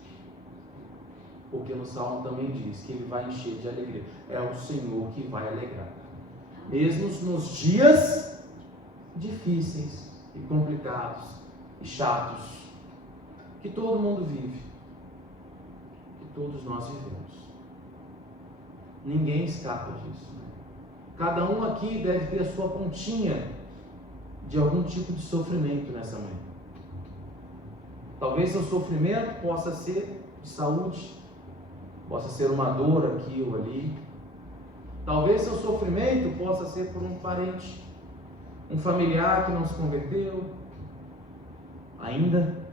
Porque no Salmo também diz que Ele vai encher de alegria. É o Senhor que vai alegrar. Mesmo nos dias difíceis e complicados e chatos que todo mundo vive, que todos nós vivemos. Ninguém escapa disso. Cada um aqui deve ter a sua pontinha de algum tipo de sofrimento nessa manhã. Talvez seu sofrimento possa ser de saúde, possa ser uma dor aqui ou ali. Talvez seu sofrimento possa ser por um parente, um familiar que não se converteu ainda,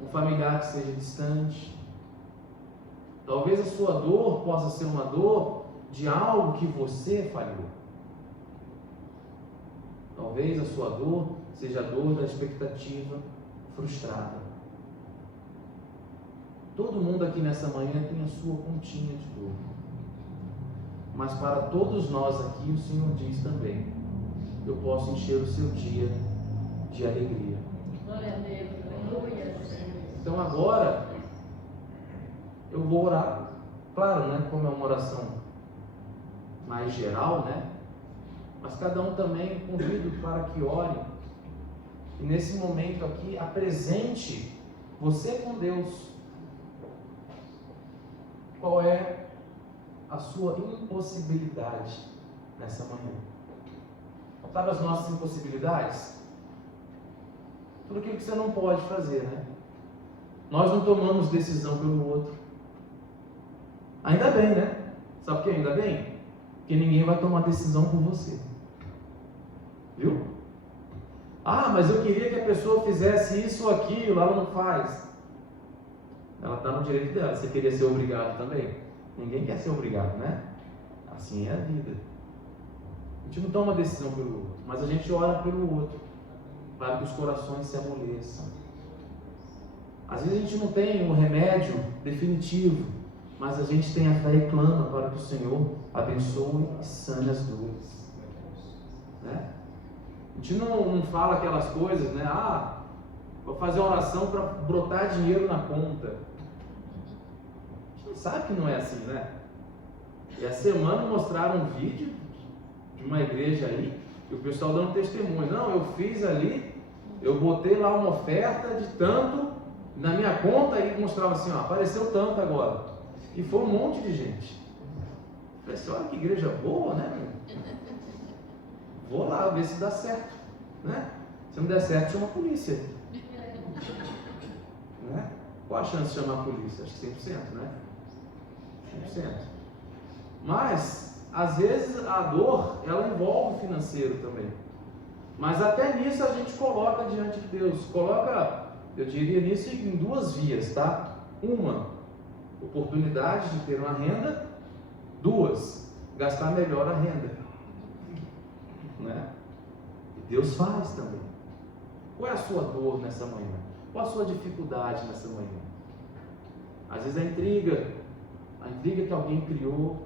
um familiar que seja distante. Talvez a sua dor possa ser uma dor de algo que você falhou. Talvez a sua dor seja a dor da expectativa frustrada. Todo mundo aqui nessa manhã tem a sua pontinha de dor. Mas para todos nós aqui, o Senhor diz também: eu posso encher o seu dia de alegria. Glória a Deus. Aleluia. Então agora eu vou orar. Claro, né? Como é uma oração mais geral, né? Mas cada um também convido para que ore. E nesse momento aqui, apresente você com Deus. Qual é a sua impossibilidade nessa manhã? Sabe as nossas impossibilidades? Tudo aquilo que você não pode fazer, né? Nós não tomamos decisão pelo outro. Ainda bem, né? Sabe por que ainda bem? Porque ninguém vai tomar decisão por você. Viu? Ah, mas eu queria que a pessoa fizesse isso ou aquilo, ela não faz. Ela está no direito dela. Você queria ser obrigado também? Ninguém quer ser obrigado, né? Assim é a vida. A gente não toma decisão pelo outro, mas a gente ora pelo outro, para que os corações se amoleçam. Às vezes a gente não tem um remédio definitivo, mas a gente tem a fé e clama para que o Senhor abençoe e sane as dores. Né? A gente não fala aquelas coisas, né? Ah, vou fazer uma oração para brotar dinheiro na conta. A gente sabe que não é assim, né? E essa semana mostraram um vídeo de uma igreja aí, e o pessoal dando testemunho. Não, eu fiz ali, eu botei lá uma oferta de tanto na minha conta e mostrava assim, ó, apareceu tanto agora. E foi um monte de gente. Eu falei assim, olha que igreja boa, né, meu? Vou lá ver se dá certo, né? Se não der certo, chama a polícia. Né? Qual a chance de chamar a polícia? Acho que 100%, né? 100%. Mas, às vezes, a dor, ela envolve o financeiro também. Mas até nisso a gente coloca diante de Deus. Coloca, eu diria nisso, em duas vias, tá? Uma, oportunidade de ter uma renda. Duas, gastar melhor a renda. Né? E Deus faz também. Qual é a sua dor nessa manhã? Qual a sua dificuldade nessa manhã? Às vezes a intriga que alguém criou.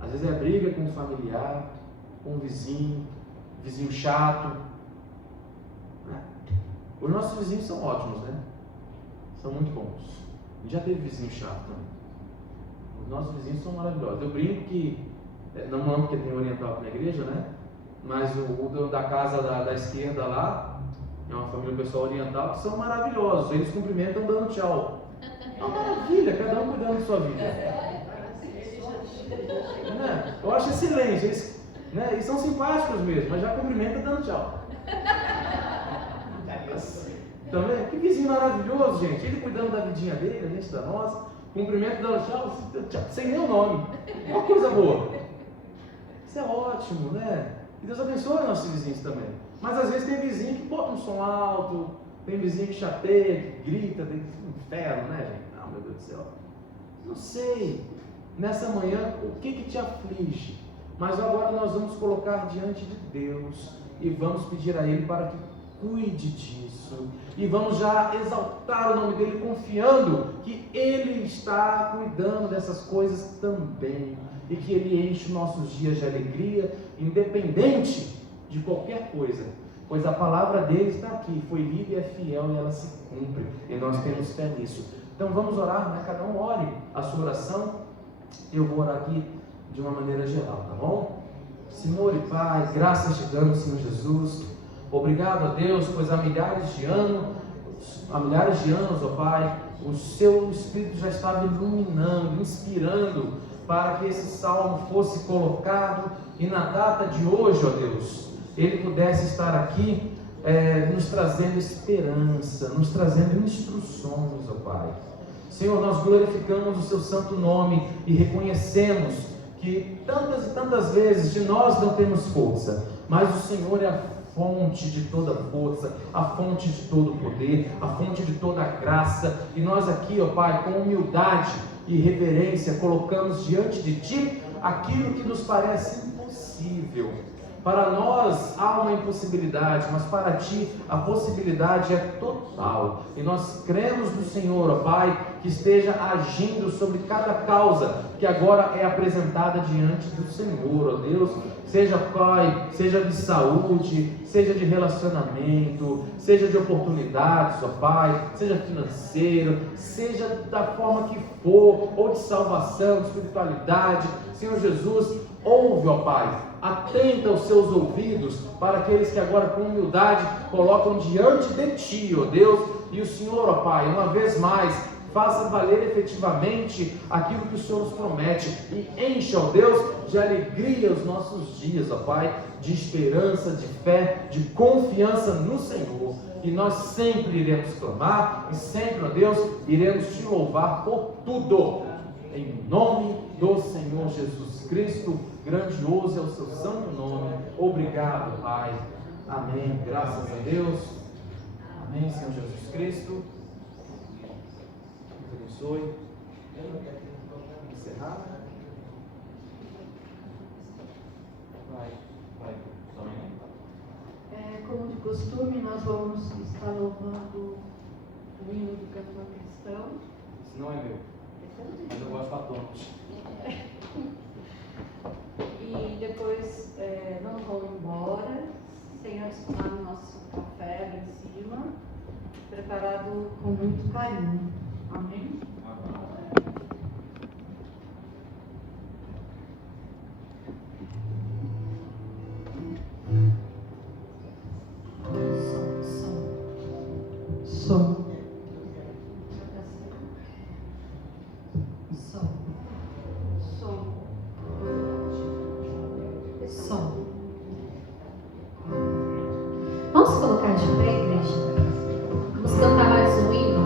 Às vezes é a briga com o familiar, com o vizinho chato. Né? Os nossos vizinhos são ótimos, né? São muito bons. A gente já teve vizinho chato também. Os nossos vizinhos são maravilhosos. Eu brinco que, não porque tem oriental aqui na igreja, né? Mas o dono da casa da esquerda lá, é uma família pessoal oriental, que são maravilhosos. Eles cumprimentam dando tchau. É uma maravilha, cada um cuidando da sua vida. Né? Eu acho excelente. Eles são simpáticos mesmo, mas já cumprimentam dando tchau. Também, que vizinho maravilhoso, gente. Ele cuidando da vidinha dele, a gente da nossa. Cumprimento dando tchau, sem nem o nome. É uma coisa boa. Isso é ótimo, né? E Deus abençoe nossos vizinhos também. Mas às vezes tem vizinho que bota um som alto, tem vizinho que chateia, que grita, tem inferno, né, gente? Ah, meu Deus do céu. Não sei, nessa manhã, o que te aflige? Mas agora nós vamos colocar diante de Deus e vamos pedir a Ele para que cuide disso. E vamos já exaltar o nome dEle, confiando que Ele está cuidando dessas coisas também. E que Ele enche nossos dias de alegria, independente de qualquer coisa. Pois a palavra dEle está aqui, foi lida e é fiel e ela se cumpre. E nós temos fé nisso. Então vamos orar, né? Cada um ore a sua oração. Eu vou orar aqui de uma maneira geral, tá bom? Senhor e Pai, graças te damos, Senhor Jesus. Obrigado a Deus, pois há milhares de anos, ó Pai, o seu Espírito já estava iluminando, inspirando, para que esse salmo fosse colocado e na data de hoje, ó Deus, ele pudesse estar aqui nos trazendo esperança, nos trazendo instruções, ó Pai. Senhor, nós glorificamos o seu santo nome e reconhecemos que tantas e tantas vezes de nós não temos força, mas o Senhor é a fonte de toda força, a fonte de todo poder, a fonte de toda graça, e nós aqui, ó Pai, com humildade e reverência, colocamos diante de Ti aquilo que nos parece impossível. Para nós há uma impossibilidade, mas para Ti a possibilidade é total. E nós cremos no Senhor, ó Pai, que esteja agindo sobre cada causa que agora é apresentada diante do Senhor, ó Deus. Seja, Pai, seja de saúde, seja de relacionamento, seja de oportunidades, ó Pai, seja financeiro, seja da forma que for, ou de salvação, de espiritualidade. Senhor Jesus, ouve, ó Pai, atenta os seus ouvidos para aqueles que agora com humildade colocam diante de Ti, ó Deus, e o Senhor, ó Pai, uma vez mais, faça valer efetivamente aquilo que o Senhor nos promete e encha, ó Deus, de alegria os nossos dias, ó Pai, de esperança, de fé, de confiança no Senhor. E nós sempre iremos clamar e sempre, ó Deus, iremos Te louvar por tudo. Em nome do Senhor Jesus Cristo, grandioso é o seu santo nome. Obrigado, Pai. Amém. Graças a Deus. Amém, Senhor Jesus Cristo. Deus abençoe. Encerrar. Vai. Como de costume, nós vamos estar louvando o hino do cantor cristão. Esse não é meu, mas eu gosto de tons. E depois não vão embora sem antes tomar o nosso café lá em cima, preparado com muito carinho. Amém? Som. Vamos colocar de pé, igreja? Vamos cantar mais um hino.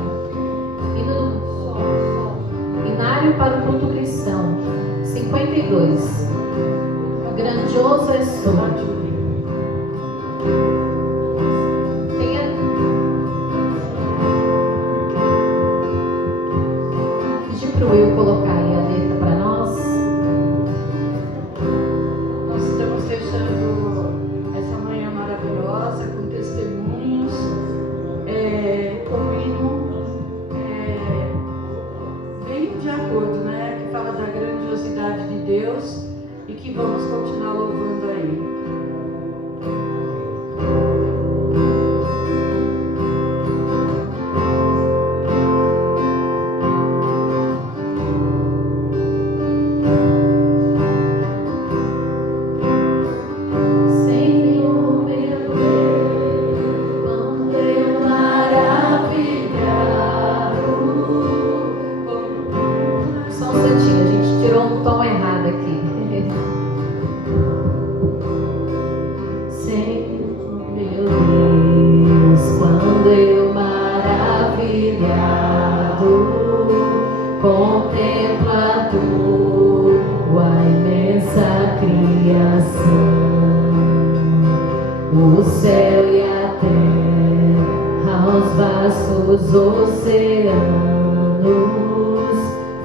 o céu e a terra, os vastos oceanos,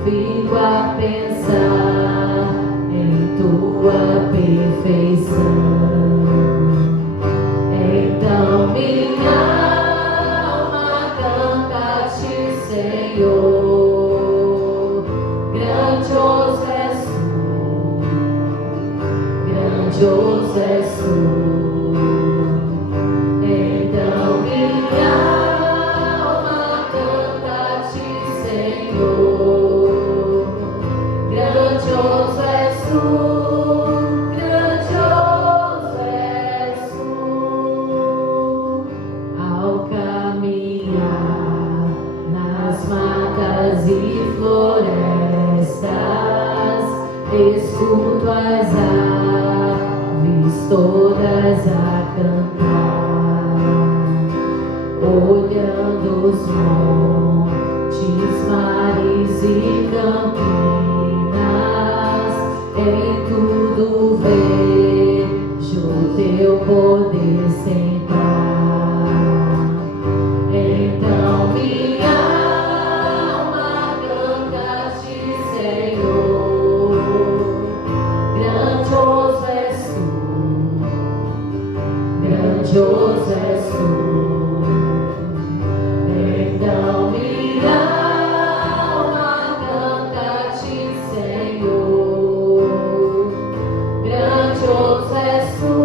fico a pensar em tua perfeição. Então minha alma canta-te, Senhor, grandioso és tu, grandioso és tu. Então minha alma canta-te, Senhor, grandioso és tu, grandioso és tu. Ao caminhar nas matas e florestas, escuto as aves todas a cantar, olhando os montes, mares e campinas, em tudo vejo teu poder sentar. Então minha alma canta-te, Senhor, grandioso és tu, grandioso és tu. Então minha alma canta-te, Senhor, grandioso és tu,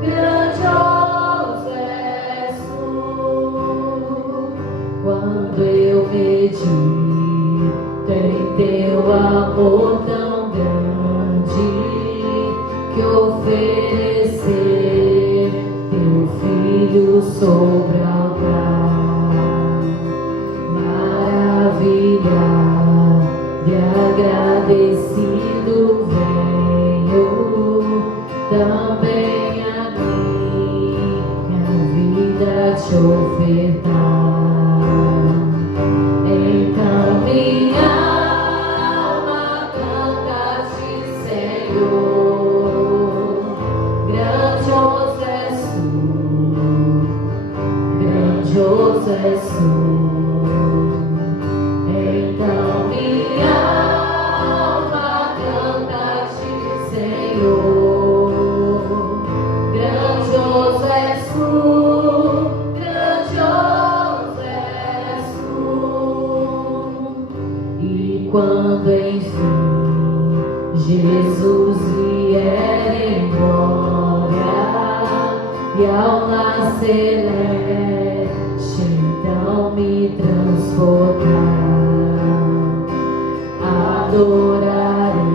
grandioso és tu. Quando eu medito em teu amor tão grande, que oferecer teu filho sobre o altar, maravilhado e agradecido venho também a minha vida te ofertar. Então minha alma canta-te, Senhor, grandioso és tu, grandioso és tu. Então minha alma canta-te, Senhor, grandioso és tu, grandioso és tu. E quando enfim Jesus vier em glória e ao lar celeste então me transportar, adorarei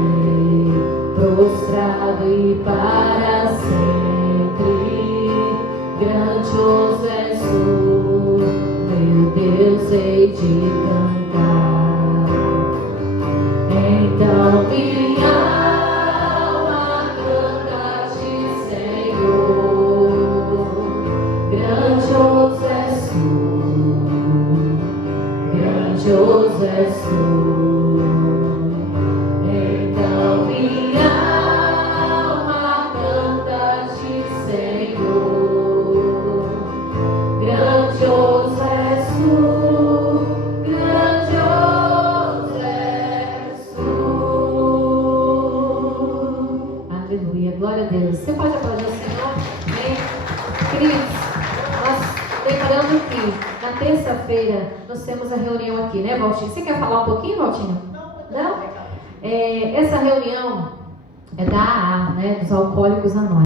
prostrado e para sempre. Grandioso és tu, meu Deus, hei de cantar. Então minha alma canta-te, Senhor, grandioso és tu, grandioso és tu. Então minha alma canta-te, Senhor, grandioso és tu, grandioso és tu. Aleluia, glória a Deus. Você pode aplaudir o Senhor? Amém? Queridos, nós lembrando que na terça-feira nós temos a reunião aqui, né, Valtinho? Você quer falar um pouquinho, Valtinho? Não? Essa reunião é da AA, né, dos Alcoólicos Anônimos.